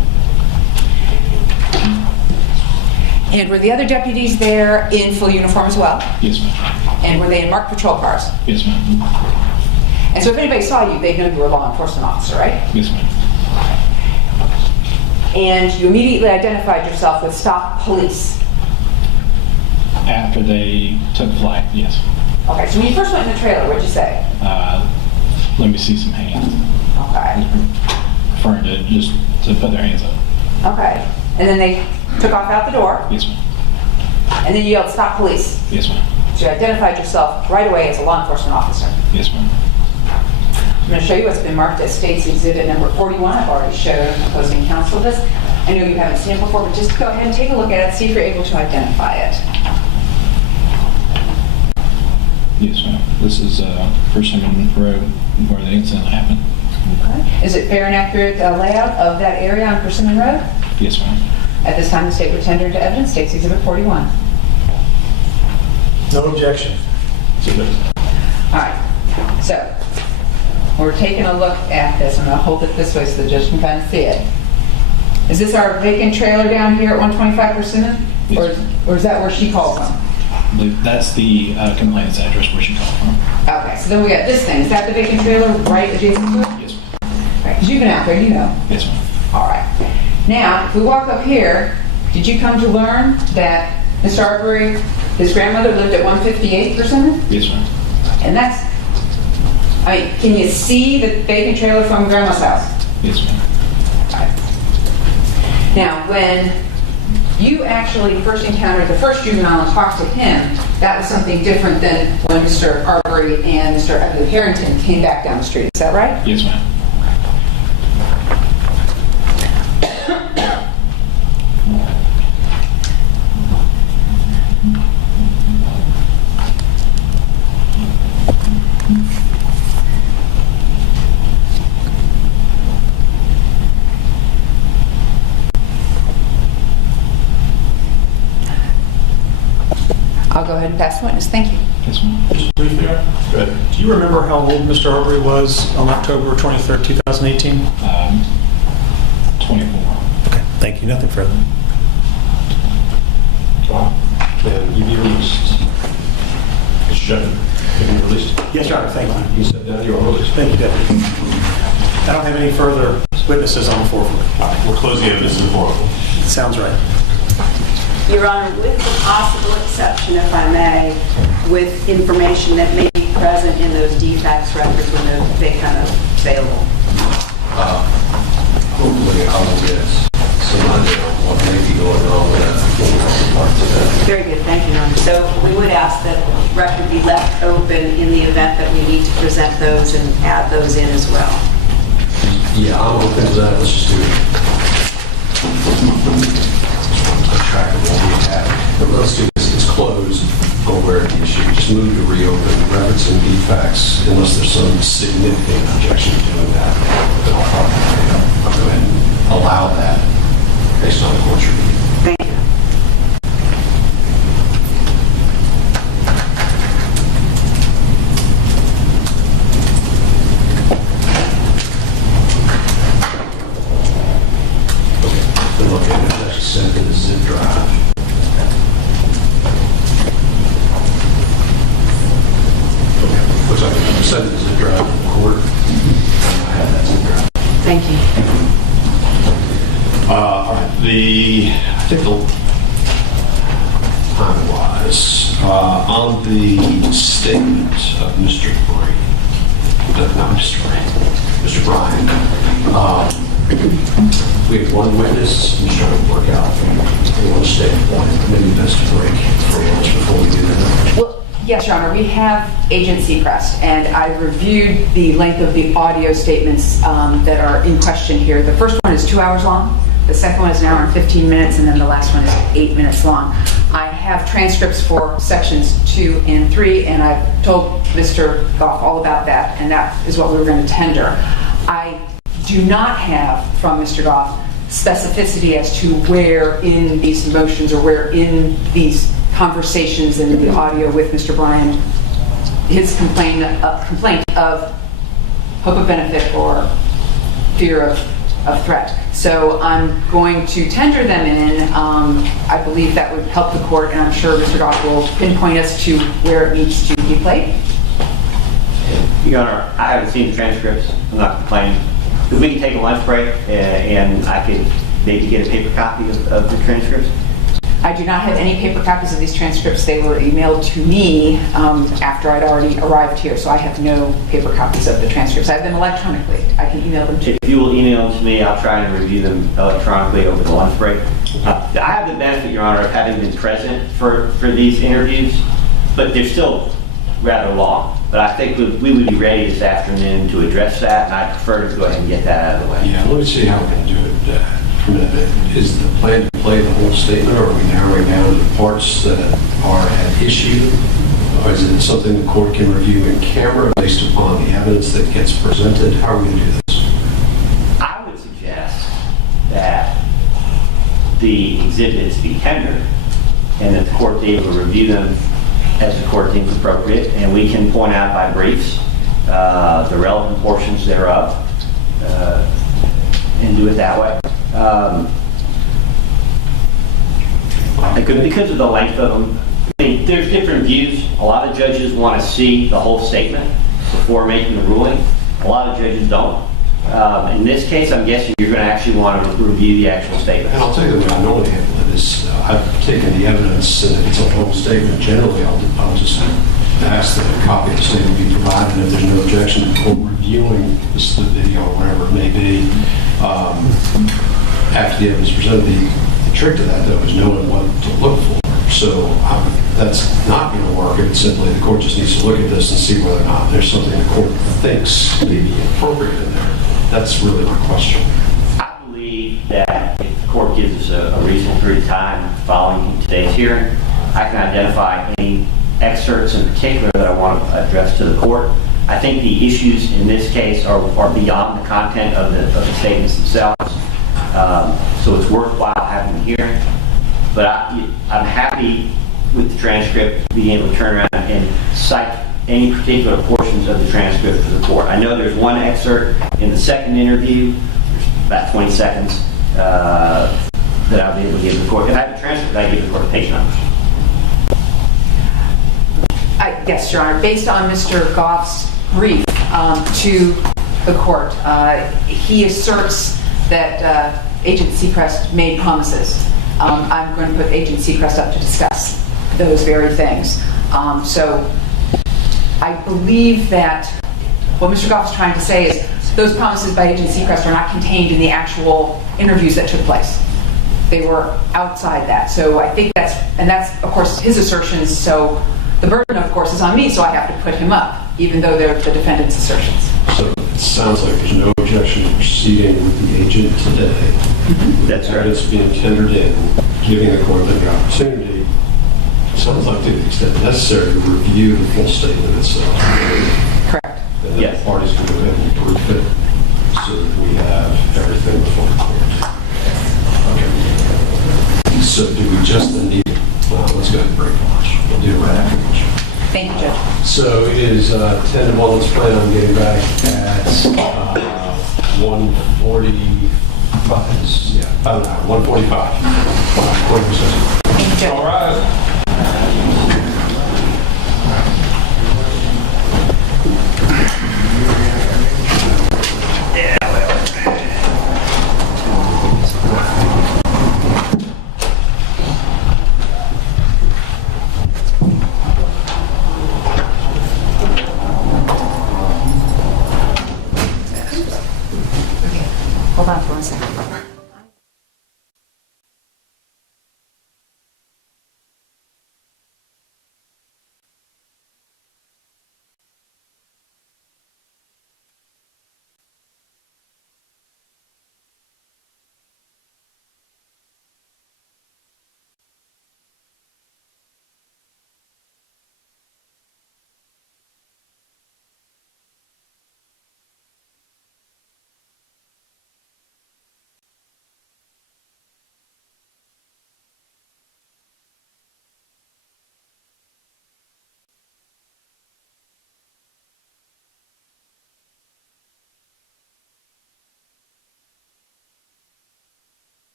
And were the other deputies there in full uniform as well? Yes, ma'am. And were they in marked patrol cars? Yes, ma'am. And so if anybody saw you, they'd know you were a law enforcement officer, right? Yes, ma'am. And you immediately identified yourself with Stop Police. After they took flight, yes. Okay, so when you first went in the trailer, what'd you say? Let me see some hands. Okay. Referring to just to put their hands up. Okay. And then they took off out the door? Yes, ma'am. And then you yelled, "Stop police." Yes, ma'am. So you identified yourself right away as a law enforcement officer. Yes, ma'am. I'm going to show you what's been marked as State's Exhibit number 41. I've already showed opposing counsel this. I know you haven't seen it before, but just go ahead and take a look at it, see if you're able to identify it. Yes, ma'am. This is Persimmon Road where the incident happened. Okay. Is it fair and accurate layout of that area on Persimmon Road? Yes, ma'am. At this time, the state would tender into evidence State's Exhibit 41. No objection. All right. So we're taking a look at this. I'm going to hold it this way so the judge can kind of see it. Is this our vacant trailer down here at 125 Persimmon? Yes. Or is that where she called from? That's the complainant's address where she called from. Okay, so then we got this thing. Is that the vacant trailer right adjacent to it? Yes, ma'am. Right, because you've been out there, you know. Yes, ma'am. All right. Now, if we walk up here, did you come to learn that Mr. Arbery, his grandmother lived at 158 Persimmon? Yes, ma'am. And that's, I mean, can you see the vacant trailer from Grandma's house? Yes, ma'am. Right. Now, when you actually first encountered the first juvenile and talked to him, that was something different than when Mr. Arbery and Mr. Harrington came back down the street. Is that right? Yes, ma'am. I'll go ahead and pass the witness. Thank you. Yes, ma'am. Just briefly, do you remember how old Mr. Arbery was on October 23rd, 2018? 24. Okay, thank you. Nothing further. And you released. Mr. Shepard, you released? Yes, Your Honor, thank you. You said that you are released. Thank you, Deputy. I don't have any further witnesses on the floor. We're closing evidence in the floor. Sounds right. Your Honor, with the possible exception, if I may, with information that may be present in those defects records when they become available. Hopefully I will get some idea of what may be going on with that. Very good, thank you, Your Honor. So we would ask that record be left open in the event that we need to present those and add those in as well. Yeah, I'm open to that. Let's just do it. Track of what we have. But let's do this. It's closed. Go where the issue. Just move to reopen. Reference and defects, unless there's some significant objection to doing that. Then I'll go ahead and allow that based on the court's review. Thank you. send it to the draft court. I have that in the draft. Thank you. All right. I think the time-wise, on the statement of Mr. Bryan, Mr. Bryan, we have one witness. I'm just trying to work out one statement point. Maybe best to break for lunch before we do that. Well, yes, Your Honor, we have Agent Seacrest, and I reviewed the length of the audio statements that are in question here. The first one is 2 hours long. The second one is an hour and 15 minutes, and then the last one is 8 minutes long. I have transcripts for sections 2 and 3, and I've told Mr. Goff all about that, and that is what we were going to tender. I do not have from Mr. Goff specificity as to where in these motions or where in these conversations and the audio with Mr. Bryan his complaint of hope of benefit or fear of threat. So I'm going to tender them in. I believe that would help the court, and I'm sure Mr. Goff will pinpoint us to where it needs to be played. Your Honor, I haven't seen the transcripts. I'm not complaining. If we can take a lunch break and I could maybe get a paper copy of the transcripts. I do not have any paper copies of these transcripts. They were emailed to me after I'd already arrived here, so I have no paper copies of the transcripts. I have them electronically. I can email them to you. If you will email them to me, I'll try and review them electronically over the lunch break. I have the benefit, Your Honor, of having been present for these interviews, but they're still rather long. But I think we would be ready this afternoon to address that, and I prefer to go ahead and get that out of the way. Yeah, let me see how we can do it. Is the plan to play the whole statement, or are we narrowing down the parts that are at issue? Or is it something the court can review in camera based upon the evidence that gets presented? How are we going to do this? I would suggest that the exhibits be tendered and that the court be able to review them as the court deems appropriate, and we can point out by briefs the relevant portions thereof and do it that way. Because of the length of them, I mean, there's different views. A lot of judges want to see the whole statement before making a ruling. A lot of judges don't. In this case, I'm guessing you're going to actually want to review the actual statement. And I'll tell you the way I normally handle it is I've taken the evidence, and if it's a whole statement, generally I'll just ask that a copy of the statement be provided. If there's no objection to the court reviewing the video or whatever it may be, after the evidence presented, the trick to that, though, is knowing what to look for. So that's not going to work if simply the court just needs to look at this and see whether or not there's something the court thinks may be appropriate in there. That's really my question. I believe that if the court gives us a reasonable period of time following today's hearing, I can identify any excerpts in particular that I want to address to the court. I think the issues in this case are beyond the content of the statements themselves. So it's worthwhile having the hearing. But I'm happy with the transcript being able to turn around and cite any particular portions of the transcript to the court. I know there's one excerpt in the second interview, there's about 20 seconds, that I'll be able to give the court. If I have a transcript, I give the court page numbers. Yes, Your Honor. Based on Mr. Goff's brief to the court, he asserts that Agent Seacrest made promises. I'm going to put Agent Seacrest up to discuss those very things. So I believe that what Mr. Goff is trying to say is those promises by Agent Seacrest are not contained in the actual interviews that took place. They were outside that. So I think that's of course his assertions. So the burden, of course, is on me, so I have to put him up, even though they're the defendant's assertions. So it sounds like there's no objection to proceeding with the agent today. Mm-hmm. That's right. It's being tendered in, giving the court the opportunity. It sounds like to the extent necessary to review the full statement itself. Correct. And then the parties can go ahead and proof it so that we have everything before the court. Okay. So do we just then need, let's go ahead and break lunch. We'll do it right after lunch. Thank you, Judge. So it is 10 to 1. Let's plan on getting back at 1:45. Yeah, 1:45. Thank you, Judge. All right.